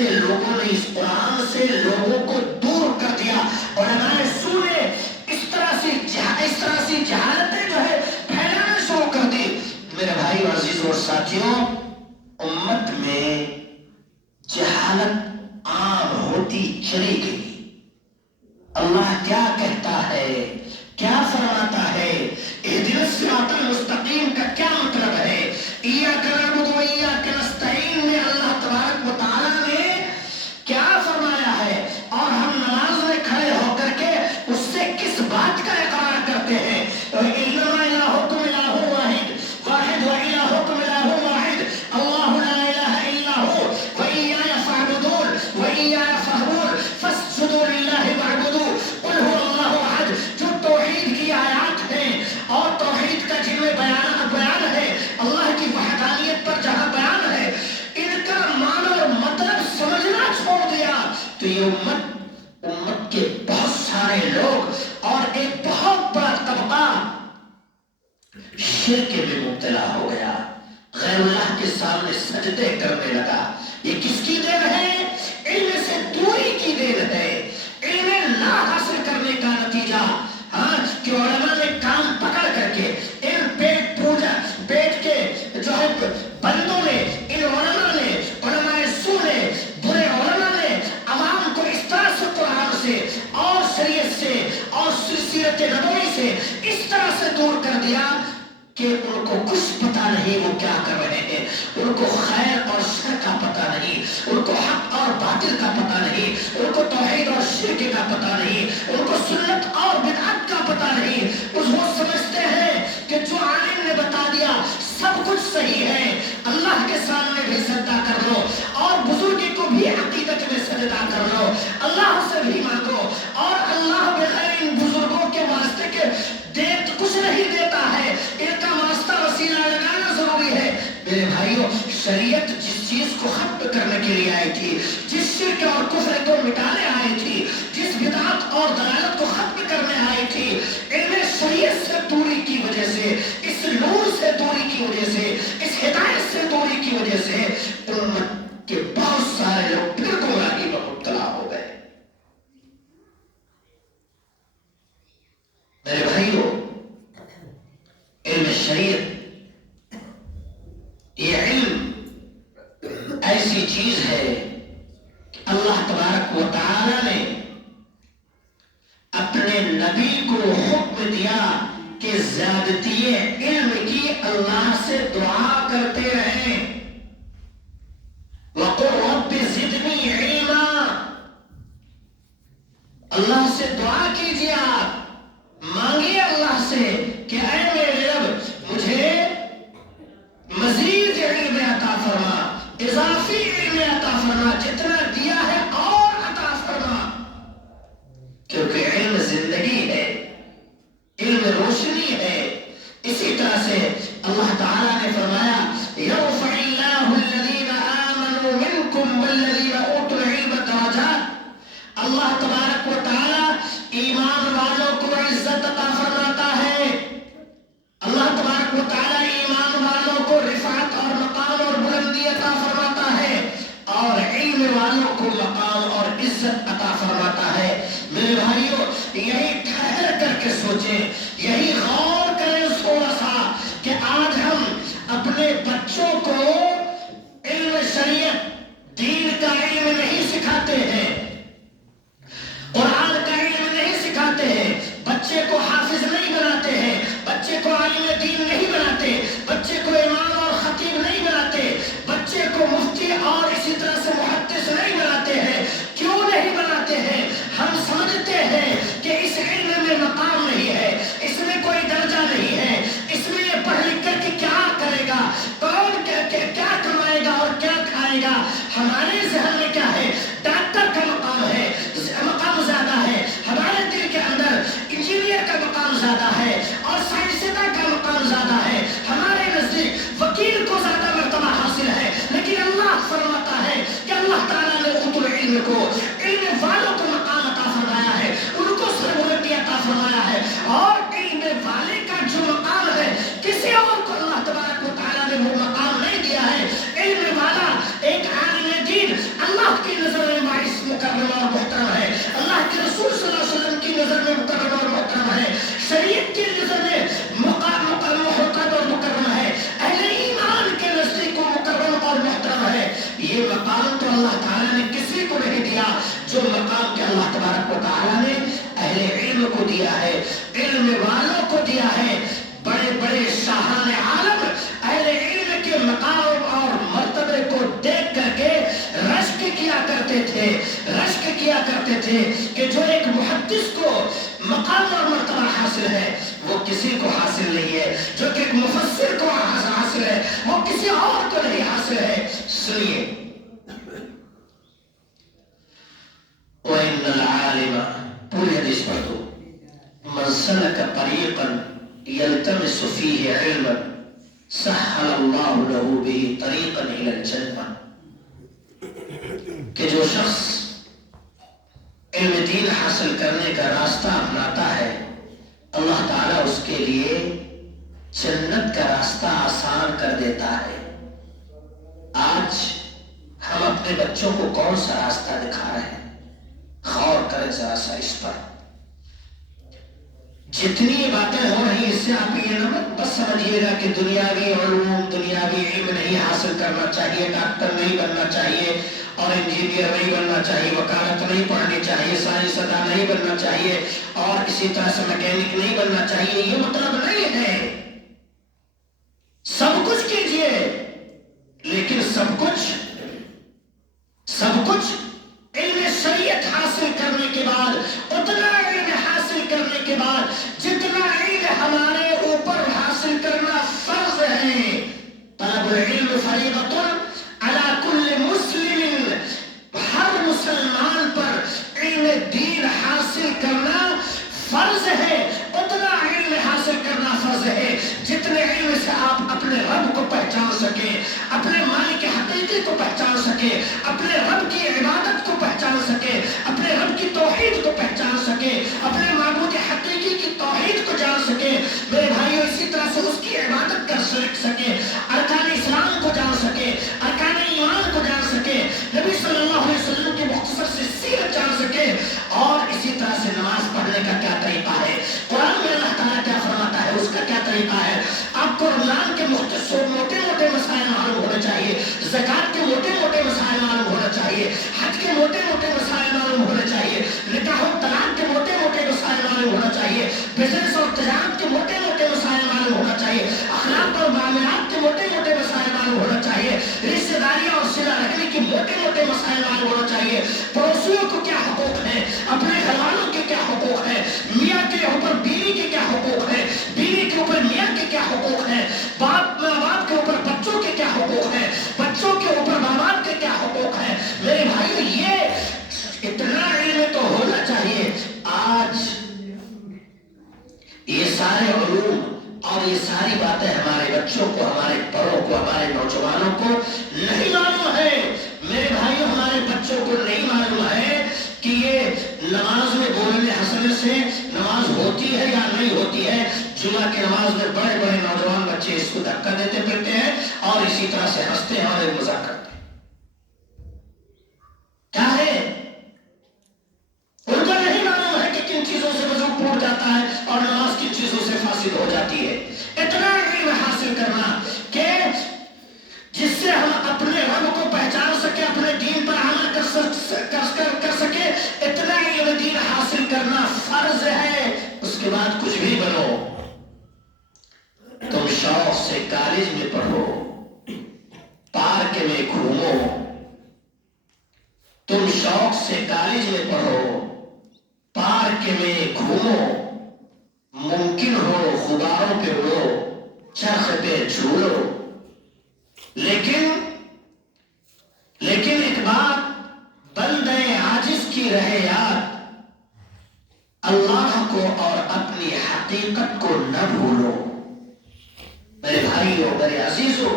سے لوگوں نے اس قرآن سے لوگوں کو دور کر دیا. علماء سو نے اس طرح سے جہالتیں جو ہے پھیلانا شروع کر دی. میرے بھائی اور عزیز اور ساتھیوں، امت میں جہالت عام ہوتی چلی گئی. اللہ کیا کہتا ہے، کیا فرماتا ہے، اہدنا الصراط المستقیم کا کیا مطلب ہے؟ ایاک نعبد و ایاک نستعین میں اللہ تبارک و تعالیٰ نے کیا فرمایا ہے، اور ہم نماز میں کھڑے ہو کر کے اس سے کس بات کا اقرار کرتے ہیں؟ انما الہکم الہ واحد واحد و الہکم الہ واحد اللہ لا الہ الا هو وإیایا فاعبدون وإیایا فاعبدون فاسجدوا للہ واعبدوا قل هو اللہ احد. جو توحید کی آیات ہیں اور توحید کا جن میں بیان ہے، اللہ کی وحدانیت پر جہاں بیان ہے، ان کا معنی اور مطلب سمجھنا چھوڑ دیا تو یہ امت کے بہت سارے لوگ اور ایک بہت بڑا طبقہ شرک میں مبتلا ہو گیا، غیر اللہ کے سامنے سجدے کرنے لگا. یہ کس کی دین ہے؟ علم سے دوری کی دین ہے، علم نہ حاصل کرنے کا نتیجہ. ہاں کہ علماء نے کام پکڑ کر کے ان پیٹ کے جو ہے بندوں نے، ان علماء نے، علماء سو نے، برے علماء نے عوام کو اس طرح سے قرآن سے اور شریعت سے اور سیرت نبوی سے اس طرح سے دور کر دیا کہ ان کو کچھ پتا نہیں وہ کیا کر رہے ہیں. ان کو خیر اور شر کا پتا نہیں، ان کو حق اور باطل کا پتا نہیں، ان کو توحید اور شرک کا پتا نہیں، ان کو سنت اور بدعت کا پتا نہیں. وہ سمجھتے ہیں کہ جو عالم نے بتا دیا سب کچھ صحیح ہے، اللہ کے سامنے بھی سجدہ کر لو اور بزرگی کو بھی عقیدت میں سجدہ کر لو، اللہ سے بھی مانگو، اور اللہ بغیر ان بزرگوں کے واسطے کے کچھ نہیں دیتا ہے، ان کا واسطہ وسیلہ لگانا ضروری ہے. میرے بھائیوں، شریعت جس چیز کو ختم کرنے کے لیے آئی تھی، جس شرک اور کفر کو مٹانے آئی تھی، جس بدعت اور ضلالت کو ختم کرنے آئی تھی، علم شریعت سے دوری کی وجہ سے، اس نور سے دوری کی وجہ سے، اس ہدایت سے دوری کی وجہ سے امت کے بہت سارے لوگ پھر گمراہی میں مبتلا ہو گئے. میرے بھائیوں، علم شریعت، یہ علم ایسی چیز ہے کہ اللہ تبارک و تعالی نے اپنے نبی کو حکم دیا کہ زیادتی علم کی اللہ سے دعا کرتے رہیں. وَقُلْ رَبِّ زِدْنِي عِلْمًا، اللہ سے دعا کیجیے، آپ مانگیے اللہ سے کہ اے میرے رب مجھے مزید علم عطا فرما، اضافی علم عطا فرما، جتنا دیا ہے اور عطا فرما. کیونکہ علم زندگی ہے، علم روشنی ہے. اسی طرح سے اللہ تعالیٰ نے فرمایا يَرْفَعِ اللَّهُ الَّذِينَ آمَنُوا مِنْكُمْ وَالَّذِينَ أُوتُوا الْعِلْمَ دَرَجَاتٍ. اللہ تبارک و تعالیٰ ایمان والوں کو عزت عطا فرماتا ہے. اللہ تبارک و تعالیٰ ایمان والوں کو رفعت اور مقام اور بلندی عطا فرماتا ہے، اور علم والوں کو مقام اور عزت عطا فرماتا ہے. میرے بھائیوں، یہی ٹھہر کر کے سوچیں، یہی غور کریں تھوڑا سا کہ آج ہم اپنے بچوں کو علم شریعت، دین کا علم نہیں سکھاتے ہیں، قرآن کا علم نہیں سکھاتے ہیں، بچے کو حافظ نہیں بناتے ہیں، بچے کو عالم دین نہیں بناتے، بچے کو امام اور خطیب نہیں بناتے، بچے کو مفتی اور اسی طرح سے محدث نہیں بناتے ہیں. کیوں نہیں بناتے ہیں؟ ہم سمجھتے ہیں کہ اس علم میں مقام نہیں ہے، اس میں کوئی درجہ نہیں ہے، اس میں یہ پڑھ لکھ کر کے کیا کرے گا، کون کیا کمائے گا اور کیا کھائے گا. ہمارے ذہن میں کیا ہے؟ ڈاکٹر کا اللہ تبارک و تعالیٰ نے اہل علم کو دیا ہے، علم والوں کو دیا ہے. بڑے بڑے شاہان عالم اہل علم کے مقام اور مرتبے کو دیکھ کر کے رشک کیا کرتے تھے کہ جو ایک محدث کو مقام اور مرتبہ حاصل ہے وہ کسی کو حاصل نہیں ہے، جو کہ ایک مفسر کو حاصل ہے وہ کسی اور کو نہیں حاصل ہے. سنیے، وَإِنَّ الْعَالِمَ، پوری حدیث پڑھ دو، مَنْ سَلَكَ طَرِيقًا يلتمس فيه علما سهل الله له به طريقا الى الجنة. کہ جو شخص علم دین حاصل کرنے کا راستہ اپناتا ہے اللہ تعالیٰ اس کے لیے جنت کا راستہ آسان کر دیتا ہے. آج ہم اپنے بچوں کو کون سا راستہ دکھا رہے ہیں؟ غور کریں ذرا سا اس پر. جتنی باتیں ہو رہی ہیں اس سے آپ یہ نہ بس سمجھیے گا کہ دنیاوی علوم، دنیاوی علم نہیں حاصل کرنا چاہیے، ڈاکٹر نہیں بننا چاہیے اور انجینئر نہیں بننا چاہیے، وکالت نہیں پڑھنی چاہیے، سائنسداں نہیں بننا چاہیے اور اسی طرح سے میکینک نہیں بننا چاہیے. یہ مطلب نہیں ہے. سب کچھ کیجئے لیکن سب کچھ علم شریعت حاصل کرنے کے بعد، اتنا علم حاصل کرنے کے بعد جتنا علم ہمارے اوپر حاصل کرنا فرض ہے. طلب العلم فریضۃ علی کل مسلم، ہر مسلمان پر علم دین حاصل کرنا فرض ہے. اتنا علم حاصل کرنا فرض ہے جتنے علم سے آپ اپنے رب کو پہچان سکیں، اپنے مالک حقیقی کو پہچان سکیں، اپنے رب کی عبادت کو پہچان سکیں، اپنے رب کی توحید کو پہچان سکیں، اپنے معبود حقیقی کی توحید کو جان سکیں. میرے بھائیوں، اسی طرح سے اس کی عبادت کر سکیں، ارکان اسلام کو جان سکیں، ارکان ایمان کو جان سکیں، نبی صلی اللہ علیہ وسلم کی مختصر سے سیرت جان سکیں. اور اسی طرح سے نماز پڑھنے کا کیا طریقہ ہے، قرآن میں اللہ تعالیٰ کیا فرماتا ہے، اس کا کیا طریقہ ہے. آپ کو رمضان کے موٹے موٹے مسائل معلوم ہونے چاہیے، زکات کے موٹے موٹے مسائل معلوم ہونا چاہیے، حج کے موٹے موٹے مسائل معلوم ہونے چاہیے، نکاح و طلاق کے موٹے موٹے مسائل معلوم ہونا چاہیے، بزنس اور تجارت کے موٹے موٹے مسائل معلوم ہونا چاہیے، اخلاق اور معاملات کے موٹے موٹے مسائل معلوم ہونا چاہیے، رشتہ داریاں اور صلہ رحمی کے موٹے موٹے مسائل معلوم ہونا چاہیے، پڑوسیوں کو کیا حقوق ہیں، اپنے گھر والوں کے کیا حقوق ہیں، میاں کے اوپر بیوی کے کیا حقوق ہیں، بیوی کے اوپر میاں کے کیا حقوق ہیں، باپ ماں باپ کے اوپر بچوں کے کیا حقوق ہیں، بچوں کے اوپر ماں باپ کے کیا حقوق ہیں. میرے بھائیو، یہ اتنا علم تو ہونا چاہیے. آج یہ سارے علوم اور یہ ساری باتیں ہمارے بچوں کو، ہمارے بڑوں کو، ہمارے نوجوانوں کو نہیں معلوم ہے. میرے بھائیو، ہمارے بچوں کو نہیں معلوم ہے کہ یہ نماز میں بولنے ہنسنے سے نماز ہوتی ہے یا نہیں ہوتی ہے. جمعہ کی نماز میں بڑے بڑے نوجوان بچے اس کو دھکا دیتے پھرتے ہیں اور اسی طرح سے ہنستے ہیں اور ایک مذاق کرتے ہیں. کیا ہے؟ ان کو نہیں معلوم ہے کہ کن چیزوں سے وضو ٹوٹ جاتا ہے اور نماز کن چیزوں سے فاسد ہو جاتی ہے. اتنا علم حاصل کرنا کہ جس سے ہم اپنے رب کو پہچان سکے، اپنے دین پر عمل کر سکے، اتنا علم دین حاصل کرنا فرض ہے. اس کے بعد کچھ بھی بنو، تم شوق سے کالج میں پڑھو، پارک میں گھومو، تم شوق سے کالج میں پڑھو، پارک میں گھومو، ممکن ہو غباروں پہ اڑو، چرخ پہ جھولو، لیکن ایک بات بندے عاجز کی رہے یاد، اللہ کو اور اپنی حقیقت کو نہ بھولو. میرے بھائیوں، میرے عزیزوں،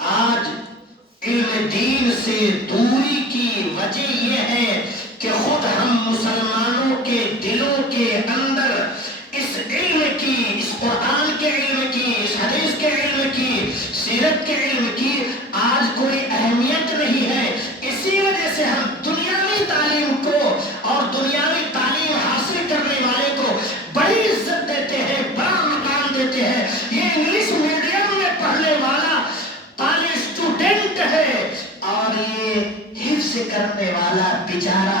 آج علم دین سے دوری کی وجہ یہ ہے کہ خود ہم مسلمانوں کے دلوں کے اندر اس علم کی، اس قرآن کے علم کی، اس حدیث کے علم کی، سیرت کے علم کی آج کوئی اہمیت نہیں ہے. اسی وجہ سے ہم دنیاوی تعلیم کو اور دنیاوی تعلیم حاصل کرنے والے کو بڑی عزت دیتے ہیں، بڑا مقام دیتے ہیں. یہ انگلش میڈیم میں پڑھنے والا طالب اسٹوڈنٹ ہے اور یہ حفظ کرنے والا بیچارہ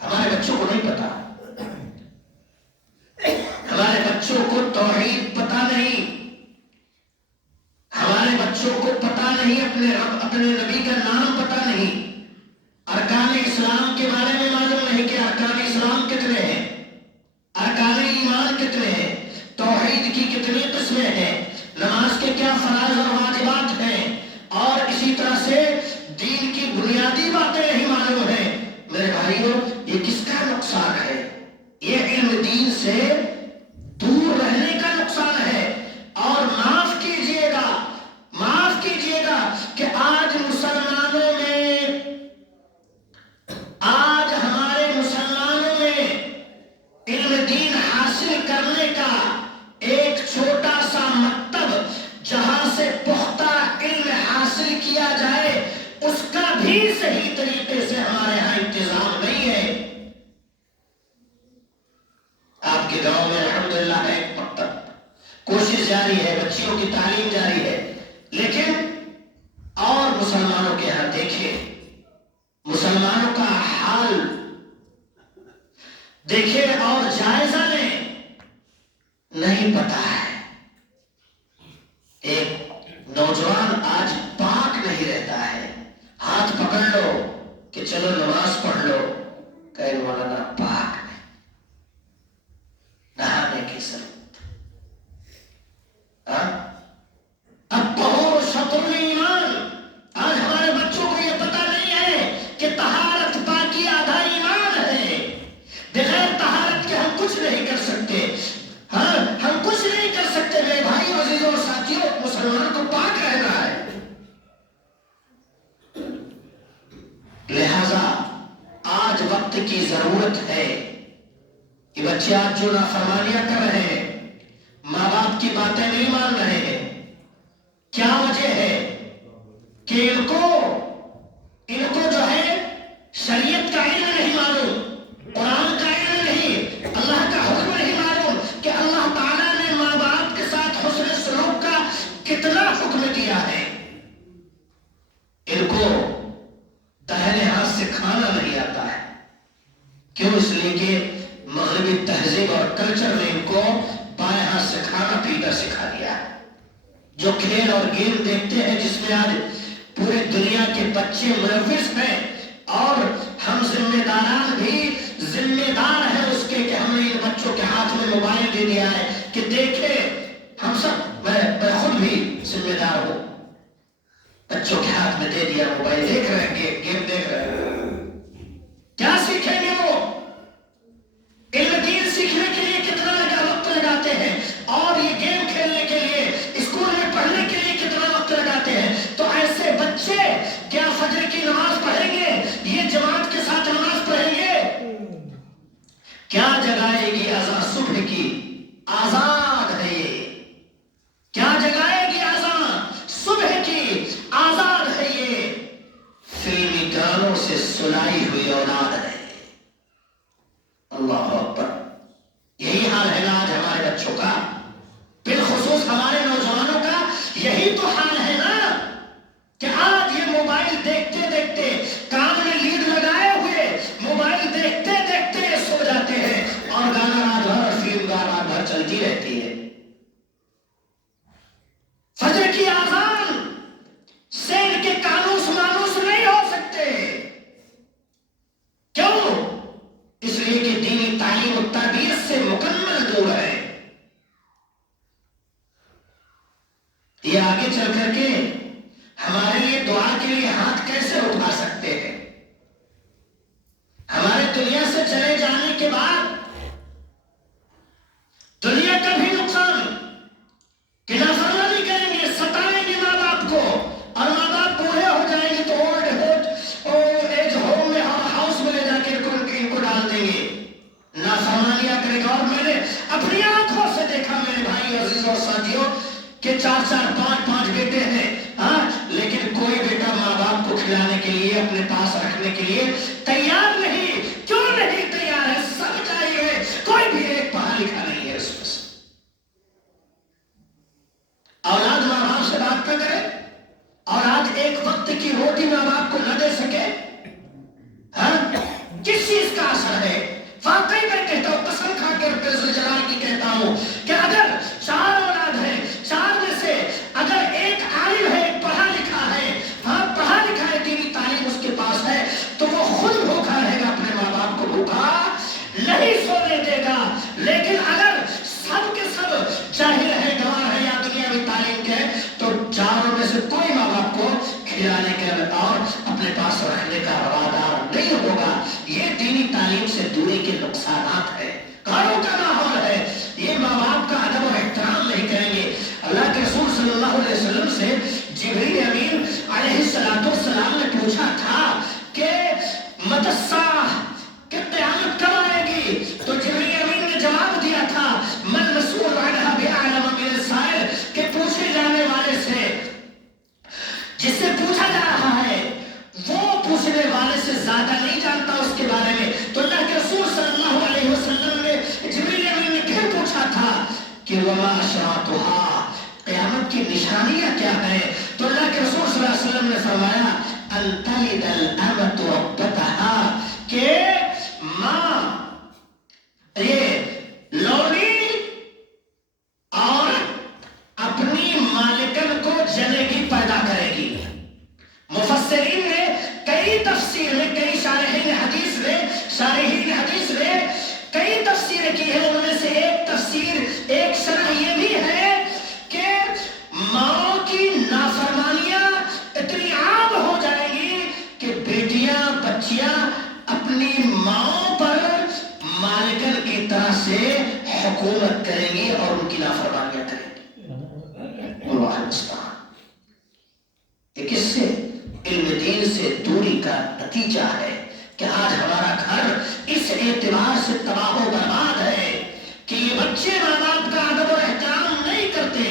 ہمارے بچوں کو نہیں پتا، ہمارے بچوں کو توحید پتا نہیں، ہمارے بچوں کو پتا نہیں، اپنے رب اپنے نبی کا نام پتا نہیں، ارکان اسلام کے بارے میں معلوم نہیں کہ ارکان اسلام کتنے ہیں، ارکان ایمان کتنے ہیں، توحید کی کتنی قسمیں ہیں، نماز کے کیا فرائض اور واجبات ہیں، اور اسی طرح سے دین کی بنیادی باتیں نہیں معلوم ہیں۔ میرے بھائیوں، یہ کس کا نقصان ہے؟ یہ علم دین سے دور رہنے کا نقصان ہے۔ اور معاف کیجئے گا کہ آج مسلمانوں میں، آج ہمارے مسلمانوں میں علم دین حاصل کرنے کا ایک چھوٹا سا مکتب جہاں سے پختہ علم حاصل کیا جائے، اس کا بھی صحیح طریقے سے ہمارے ہاں انتظام نہیں ہے۔ آپ کے گاؤں میں الحمدللہ ہے ایک مکتب، کوشش جاری ہے، بچیوں کی تعلیم جاری ہے، لیکن اور مسلمانوں کے ہاں دیکھیں، مسلمانوں کا حال دیکھیں اور جائزہ لیں، نہیں پتا ہے۔ ایک نوجوان آج پاک نہیں رہتا ہے، ہاتھ پکڑ لو کہ چلو نماز پڑھ لو، کہے مولانا پاک نہیں، نہانے کی ضرورت۔ اب طہور شطر ایمان، آج ہمارے بچوں کو یہ پتا نہیں ہے کہ طہارت پاکی آدھا ایمان ہے، بغیر طہارت کے ہم کچھ نہیں کر سکتے۔ ہم کچھ نہیں کر سکتے میرے بھائی عزیزوں اور ساتھیوں، مسلمان کو پاک رہنا ہے۔ لہذا آج وقت کی ضرورت ہے کہ بچے آج جو نافرمانیاں کر رہے ہیں، ماں باپ کی باتیں نہیں مان رہے ہیں، کیا وجہ ہے؟ کہ ان کو جو ہے شریعت کا علم نہیں معلوم، قرآن کا علم نہیں، اللہ کا حکم نہیں معلوم کہ اللہ تعالیٰ نے ماں باپ کے ساتھ حسن سلوک کا کتنا حکم دیا ہے۔ ان کو داہنے ہاتھ سے کھانا نہیں آتا ہے، کیوں؟ اس لیے کہ مغربی تہذیب اور کلچر نے ان کو بائیں ہاتھ سے کھانا پینا سکھا دیا ہے۔ جو کھیل اور گیم دیکھتے ہیں جس میں آج پورے دنیا کے بچے ملوث ہیں، اور ہم ذمہ داران بھی ذمہ دار ہیں اس کے کہ ہم نے ان بچوں کے ہاتھ میں موبائل دے دیا ہے کہ دیکھیں، ہم سب، میں خود بھی ذمہ دار ہوں، بچوں کے ہاتھ میں دے دیا موبائل، دیکھ رہے ہیں گیم دیکھ رہے ہیں، کیا سیکھیں گے وہ؟ علم دین سیکھنے کے لیے کتنا وقت لگاتے ہیں، اور یہ گیم کھیلنے کے لیے، اسکول میں پڑھنے کے لیے کتنا وقت لگاتے ہیں۔ تو ایسے بچے کیا فجر کی نماز پڑھیں گے؟ یہ جماعت کے ساتھ نماز پڑھیں گے؟ کیا جگائے گی اذان صبح کی؟ آزاد ہے یہ، کیا جگائے گی اذان صبح کی؟ آزاد ہے یہ، فلمی گانوں سے سلائی ہوئی اولاد ہے۔ اللہ اکبر، یہی حال ہے نا آج ہمارے بچوں کا، بالخصوص ہمارے نوجوانوں کا یہی تو حال ہے نا، کہ آج یہ موبائل دیکھتے دیکھتے، کان میں لیڈ لگائے ہوئے موبائل دیکھتے دیکھتے سو جاتے ہیں، اور گانا رات بھر، فلم رات بھر چلتی رہتی ہے۔ فجر کی آذان سے ان کے کانوس مانوس نہیں ہو سکتے، کیوں؟ اس لیے کہ دینی تعلیم و تربیت سے مکمل دور ہے۔ یہ آگے چل کر کے ہمارے لیے دعا کے لیے ہاتھ کیسے اٹھا سکتے ہیں؟ ہمارے دنیا سے چلے جانے کے بعد دنیا کا بھی نقصان، کہ نافرمانی کریں گے، ستائیں گے ماں باپ کو، اور ماں باپ بوڑھے ہو جائیں گے تو اولڈ ایج ہوم میں اور ہاؤس میں لے جا کے ان کو ڈال دیں گے، نافرمانیاں کرے گا۔ اور میں نے اپنی آنکھوں سے دیکھا میرے بھائی عزیزوں اور ساتھیوں کہ 4 5 بیٹے ہیں، لیکن کوئی بیٹا ماں باپ کو کھلانے کے لیے، اپنے پاس رکھنے کے لیے تیار نہیں۔ کیوں نہیں تیار ہے؟ سب چاہیے، کوئی بھی ایک پڑھا لکھا نہیں ہے اس میں سے۔ اولاد ماں باپ سے بات نہ کرے، اولاد ایک وقت کی روٹی ماں باپ کو نہ دے سکے، کس چیز کا اثر رب ذوالجلال کی کہتا ہوں کہ اگر 4 اولاد ہے، 4 میں سے اگر ایک عالم ہے، ایک پڑھا لکھا ہے، ہاں پڑھا لکھا ہے، دینی تعلیم اس کے پاس ہے، تو وہ خود بھوکا رہے گا، اپنے ماں باپ کو بھوکا نہیں سونے دے گا۔ لیکن اگر سب کے سب جاہل ہے، گنوار ہے یا دنیاوی تعلیم کے، تو 4 میں سے کوئی ماں باپ کو کھلانے کا اور اپنے پاس رکھنے کا روادار نہیں ہوگا۔ یہ دینی تعلیم سے دوری کے نقصانات ہیں، گھروں کا ماحول ہے، یہ ماں باپ کا ادب و احترام نہیں کریں گے۔ اللہ کے رسول صلی اللہ علیہ وسلم سے جبریل امین علیہ السلام نے پوچھا تھا کہ متی الساعہ، کہ قیامت کب آئے گی؟ تو جبریل امین نے جواب دیا تھا من مسئول عنہا بأعلم من السائل، کہ پوچھے جانے والے سے، جس سے پوچھا جا رہا ہے وہ پوچھنے والے سے زیادہ نہیں جانتا اس کے بارے میں۔ تو اللہ کے رسول صلی اللہ علیہ وسلم نے جبریل امین نے پھر پوچھا تھا کہ وما اشراطها، قیامت کی نشانیاں کیا ہیں؟ تو اللہ کے رسول صلی اللہ علیہ وسلم نے فرمایا ان تلد الامۃ ربتها، کہ ماں یہ لوڑی اور اپنی مالکن کو جنیگی پیدا کرے گی۔ مفسرین نے کئی تفسیر میں، کئی شارحین حدیث میں کئی تفسیریں کی ہیں، ان میں سے ایک تفسیر، ایک شرح یہ بھی ہے کہ ماں کی نافرمانیاں اتنی عام ہو جائیں گی کہ بیٹیاں بچیاں اپنی ماں پر مالکن کی طرح سے حکومت کریں گی اور ان کی نافرمانیاں کریں گی۔ اللہ المستعان۔ یہ کس سے؟ علم دین سے دوری کا نتیجہ ہے کہ آج ہمارا گھر اس اعتبار سے تباہ و برباد ہے کہ یہ بچے ماں باپ کا ادب و احترام نہیں کرتے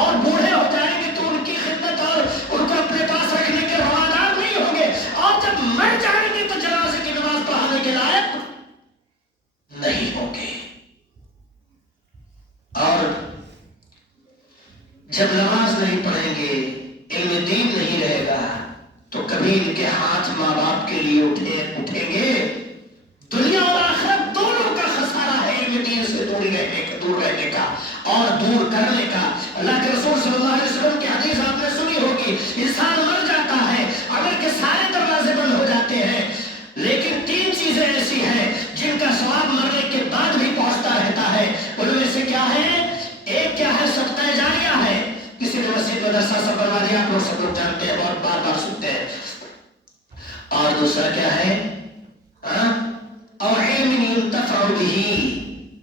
اور بوڑھے ہو جائیں گے تو ان کی خدمت اور ان کو اپنے پاس رکھنے کے روادار نہیں ہوں گے، اور جب مر جائیں گے تو جنازے کی نماز پڑھانے کے لائق نہیں ہوں گے۔ اور جب نماز نہیں پڑھیں گے، علم دین نہیں رہے گا، تو کبھی ان کے ہاتھ ماں باپ کے لیے اٹھیں گے؟ دنیا اور آخرت دونوں کا خسارہ ہے علم دین سے دور رہنے کا اور دور کرنے کا۔ اللہ کے رسول صلی اللہ علیہ وسلم کی حدیث آپ نے سنی ہوگی، انسان مر جاتا ہے، عمل کے سارے دروازے بند ہو جاتے ہیں، لیکن 3 چیزیں ایسی ہیں جن کا ثواب مرنے کے بعد بھی پہنچتا رہتا ہے۔ ان میں سے کیا ہے؟ ایک کیا ہے؟ صدقہ جاریہ ہے، کسی نے مسجد مدرسہ سب بنوا دیا، آپ لوگ سب لوگ جانتے ہیں، بہت بار بار سنتے ہیں۔ اور دوسرا کیا ہے؟ اور علم ينتفع به،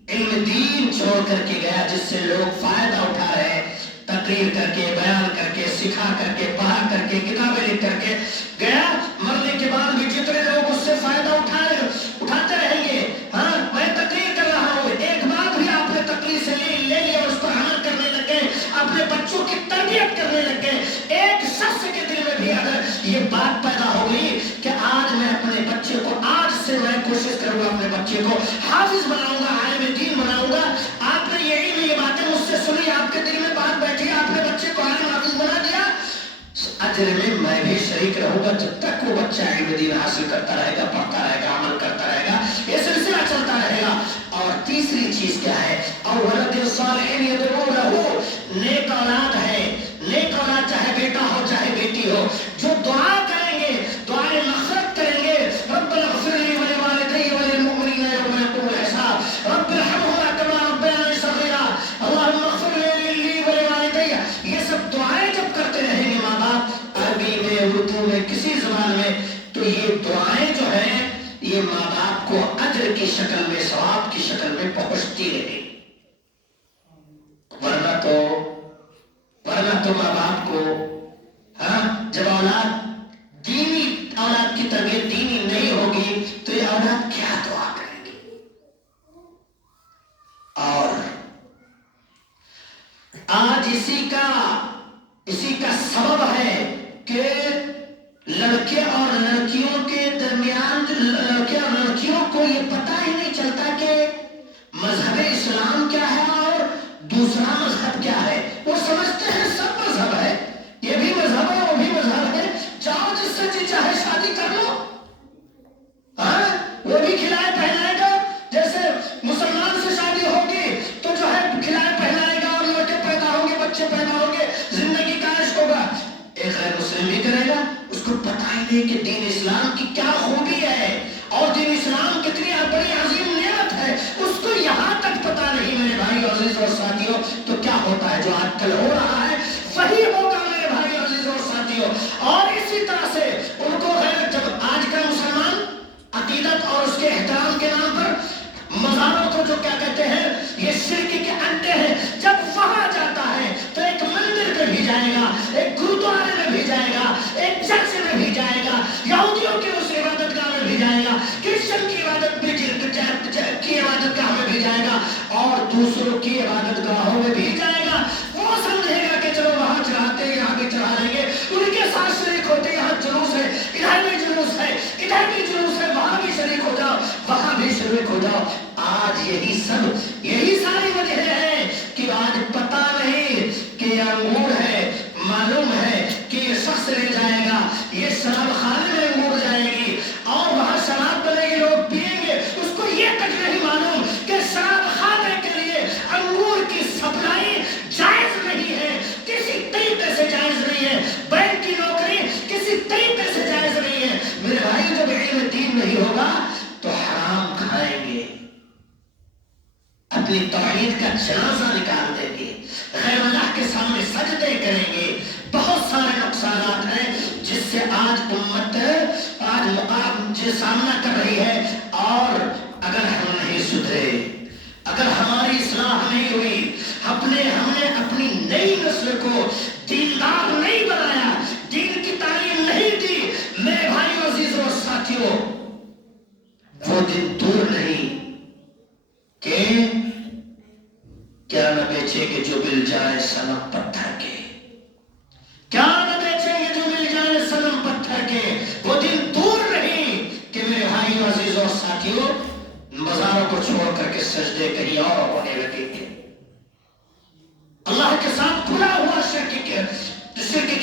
علم دین چھوڑ کر کے گیا جس سے لوگ فائدہ اٹھا رہے ہیں، تقریر کر کے، بیان کر کے، سکھا کر کے، پڑھا کر کے، کتابیں لکھ کر کے گیا، مرنے کے بعد بھی جتنے لوگ اس سے فائدہ اٹھاتے رہیں گے۔ ہاں میں تقریر کر رہا ہوں، ایک بات بھی آپ نے تقریر سے لے لیا، اس پر عمل کرنے لگے، اپنے بچوں کی تربیت کرنے لگے، ایک شخص کے دل میں بھی اگر یہ بات پیدا ہو گئی کہ آج میں اپنے بچے کو، آج سے میں کوشش کروں گا اپنے بچے کو حافظ بناؤں گا، عالم دین بناؤں گا، آپ نے یہ باتیں مجھ سے سنی، آپ کے دل میں بات بیٹھی، آپ نے بچے کو عالم حافظ بنا دیا، اجر میں بھی شریک رہوں گا جب تک وہ بچہ علم دین حاصل کرتا رہے گا، پڑھتا رہے گا، عمل کرتا رہے گا، یہ سلسلہ چلتا رہے گا۔ اور تیسری چیز کیا ہے؟ اور ولد صالح یدعو لہ، نیک اولاد ہے، نیک اولاد چاہے بیٹا ہو چاہے بیٹی ہو، جو دعا کریں گے، دعائیں مغفرت کریں گے، ربنا اغفر لی ولوالدی وللمؤمنین یوم یقوم الحساب، رب ارحمہما کما ربیانی صغیرا، اللہم اغفر لی ولوالدی، یہ سب دعائیں جب کرتے رہیں گے ماں باپ، عربی میں، اردو میں، کسی زبان میں، تو یہ دعائیں جو ہیں یہ ماں باپ کو اجر کی شکل میں، ثواب کی شکل میں پہنچتی رہے، ورنہ تو ماں باپ کو جب اولاد کی تربیت دینی نہیں ہوگی تو یہ اولاد کیا دعا کریں گی؟ اور آج اسی کا سبب ہے کہ لڑکے اور لڑکیوں کے درمیان، لڑکے اور لڑکیوں کو یہ پتہ ہی نہیں چلتا کہ مذہب اسلام کیا ہے اور دوسرا مذہب کیا ہے۔ وہ سمجھتے ہیں سب مذہب ہے، یہ بھی مذہب ہے، وہ بھی مذہب ہے، چاہو جس سے جی چاہے شادی کر لو، وہ بھی کھلائے پہنائے گا، جیسے مسلمان سے شادی ہو چاہیے کہ دین اسلام کی کیا خوبی ہے اور دین اسلام کتنی بڑی عظیم نعمت ہے، اس کو یہاں تک پتا نہیں میرے بھائی عزیز اور ساتھیوں، تو کیا ہوتا ہے جو آج کل ہو رہا ہے وہی ہوگا میرے بھائی عزیز اور ساتھیوں۔ اور اسی طرح سے ان کو جب آج کا مسلمان عقیدت اور اس کے احترام کے نام پر مزاروں کو جو کیا کہتے ہیں یہ شرک کے انڈے ہیں، جب وہاں جاتا ہے تو ایک مندر میں بھی جائے گا، ایک گرودوارے میں بھی جائے گا، ایک چرچ میں بھی جائے گا، یہودیوں کے اس عبادت گاہ میں بھی جائے گا، کرسچن کی عبادت گاہ میں بھی جائے گا، اور دوسروں کی عبادت گاہوں میں بھی جائے گا۔ وہ سمجھے گا کہ چلو وہاں چڑھاتے ہیں، یہاں بھی چڑھا لیں گے، ان کے ساتھ شریک ہوتے، یہاں جلوس ہے، ادھر بھی جلوس ہے، ادھر بھی جلوس ہے، وہاں بھی شریک ہو جاؤ، وہاں بھی شریک ہو جاؤ۔ آج یہی ساری وجہ ہے کہ آج پتہ نہیں کہ یہ انگور ہے، معلوم ہے کہ یہ شخص لے جائے گا، یہ شراب خانے میں انگور جائے گی اور وہاں شراب بنے گی، لوگ پیئیں گے، اس کو یہ تک نہیں معلوم کہ شراب خانے کے لیے انگور کی سپلائی جائز نہیں ہے، کسی طریقے سے جائز نہیں ہے، بینک کی نوکری کسی طریقے سے جائز نہیں ہے۔ میرے بھائی جب علم دین نہیں ہوگا تو حرام کھائیں گے، اپنی توحید کا جنازہ نکال دیں گے، غیر اللہ کے سامنے سجدے کریں گے، بہت سارے نقصانات ہیں جس سے آج امت سامنا کر رہی ہے۔ اور اگر ہم نہیں سدھرے، اگر ہماری اصلاح نہیں ہوئی، ہم نے اپنی نئی نسل کو دیندار نہیں بنایا، دین کی تعلیم نہیں دی، میرے بھائی عزیزوں اور ساتھیوں، وہ دن دور نہیں کہ کیا نہ بیچے کہ جو مل جائے صنم پتھر کے، کیا نہ بیچیں گے جو مل جائے صنم پتھر کے، وہ دن دور نہیں کہ میرے بھائی عزیزوں اور ساتھیوں مزاروں کو چھوڑ کر کے سجدے کہیں اور ہونے لگیں گے، اللہ کے ساتھ کھلا ہوا شرک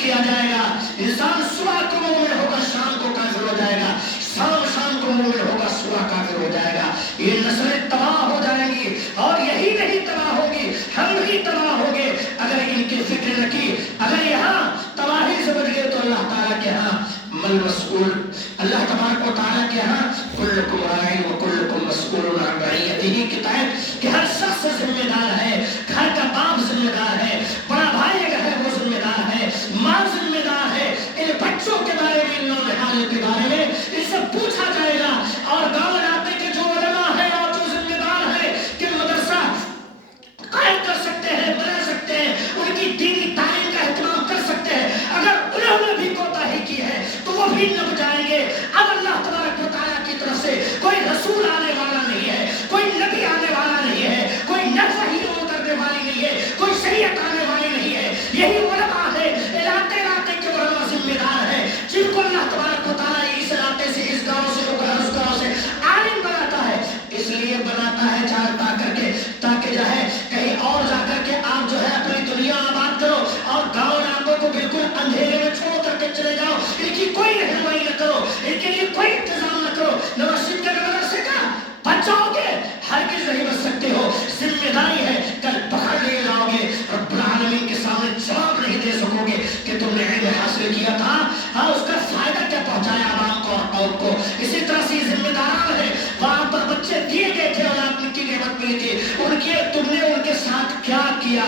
کیا جائے گا، انسان صبح کو مومن ہوگا شام کو کافر ہو جائے گا، شام کو مومن ہوگا صبح کافر ہو جائے گا، یہ نسلیں تباہ ہو جائیں گی، اور یہی نہیں تباہ ہوگی، ہم بھی تباہ ہوں گے اگر ان کی فکر نہ کی۔ اگر یہاں تباہی سے بچ گئے تو اللہ تعالیٰ کے ہاں مل مسئول، اللہ تبارک و تعالیٰ کے ہاں کلکم راعٍ وکلکم مسئول عن رعیتہ کی تحت کہ ہر شخص ذمہ دار ہے، گھر کا باپ ذمہ دار ہے، بڑا بھائی اگر ہے وہ ذمہ دار ہے، ماں ذمہ دار ہے، ان بچوں کے بارے میں، ان نونہال کے بارے میں ان سے پوچھا جائے گا، اور گاؤں علاقے کے جو علماء ہیں اور جو ذمہ دار ہیں کہ مدرسہ قائم کر سکتے ہیں، بنا سکتے ہیں، ان کی دینی تعلیم کا اہتمام کر سکتے ہیں، اگر انہوں نے بھی کوتاہی کی ہے تو وہ بھی نب جائیں گے۔ اب اللہ تبارک و تعالیٰ کی طرف سے کوئی رسول آنے والا نہیں ہے، کوئی نبی آنے والا نہیں ہے، کوئی وحی اترنے والی نہیں ہے، کوئی شریعت آنے والی نہیں ہے، یہی علماء ہے، علاقے کے علماء ذمہ دار ہیں جن کو اللہ تبارک و تعالیٰ اس علاقے سے، اس گاؤں سے، اس گاؤں سے عالم بناتا ہے، اس لیے بناتا ہے جانتا کر کے تاکہ جو ہے کہیں اور جا کر کے آپ جو ہے اپنی دنیا آباد کرو اور گاؤں علاقوں کو بالکل اندھیرے میں چھوڑ کر کے چلے جاؤ، ان کی کوئی رہنمائی نہ کرو، ان کے لیے کوئی انتظام نہ کرو، نہ مسجد کا نہ مدرسے کا، بچ جاؤ گے، ہرگز نہیں بچ سکتے ہو، ذمہ داری ہے، کل پکڑ لیے جاؤ گے، رب العالمین کے سامنے جواب نہیں دے سکو گے کہ تم نے علم حاصل کیا تھا، ہاں اس کا فائدہ کیا پہنچایا عوام کو اور قوم کو۔ اسی طرح سے ذمہ داران ہے، وہاں پر بچے دیے گئے تھے، اولاد کی نعمت ملی تھی، تم نے ان کے ساتھ کیا کیا؟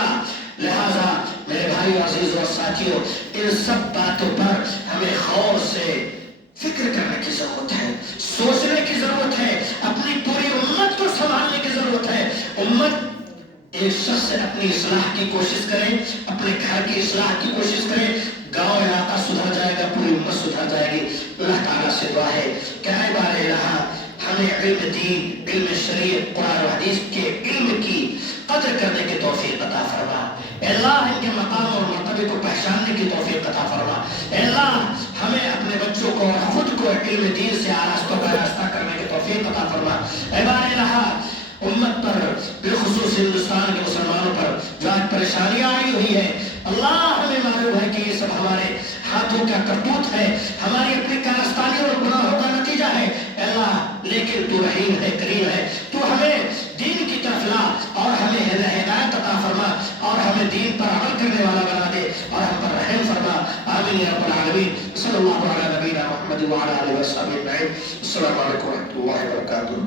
لہذا میرے بھائی عزیز اور ساتھیوں، ان سب باتوں پر ہمیں غور سے فکر کرنے کی ضرورت ہے، سوچنے کی ضرورت ہے، اپنی پوری امت کو سنبھالنے کی ضرورت ہے۔ امت ایک شخص اپنی اصلاح کی کوشش کرے، اپنے گھر کی اصلاح کی کوشش کرے، گاؤں علاقہ سدھر جائے گا، پوری امت سدھر جائے گی۔ اللہ تعالیٰ سے دعا ہے کہ اے بار الہ ہمیں علم دین، علم شریعت، قرآن و حدیث کے علم کی قدر کرنے کی توفیق عطا فرما۔ اے اللہ ان کے مقام اور مرتبے کو پہچاننے کی توفیق عطا فرما۔ اے اللہ ہمیں اپنے بچوں کو اور خود کو علم دین سے آراستہ پیراستہ کرنے کی توفیق عطا فرما۔ اے بار الہ امت پر، بالخصوص ہندوستان کے مسلمانوں پر جو آج پریشانیاں آئی ہوئی ہے، اللہ ہمیں معلوم ہے کہ یہ سب ہمارے ہاتھوں کا کرتوت ہے، ہماری اپنی کارستانی اور گناہوں کا نتیجہ ہے۔ اے اللہ لیکن تو رحیم ہے، کریم ہے، تو ہمیں دین کی طرف لا اور ہمیں ہدایت عطا فرما اور ہمیں دین پر عمل کرنے والا بنا دے اور ہم پر رحم فرما۔ آمین۔ آمین یا رب العالمین. صلی اللہ علی نبینا محمد وعلی آلہ وصحبہ اجمعین. السلام علیکم ورحمۃ اللہ وبرکاتہ.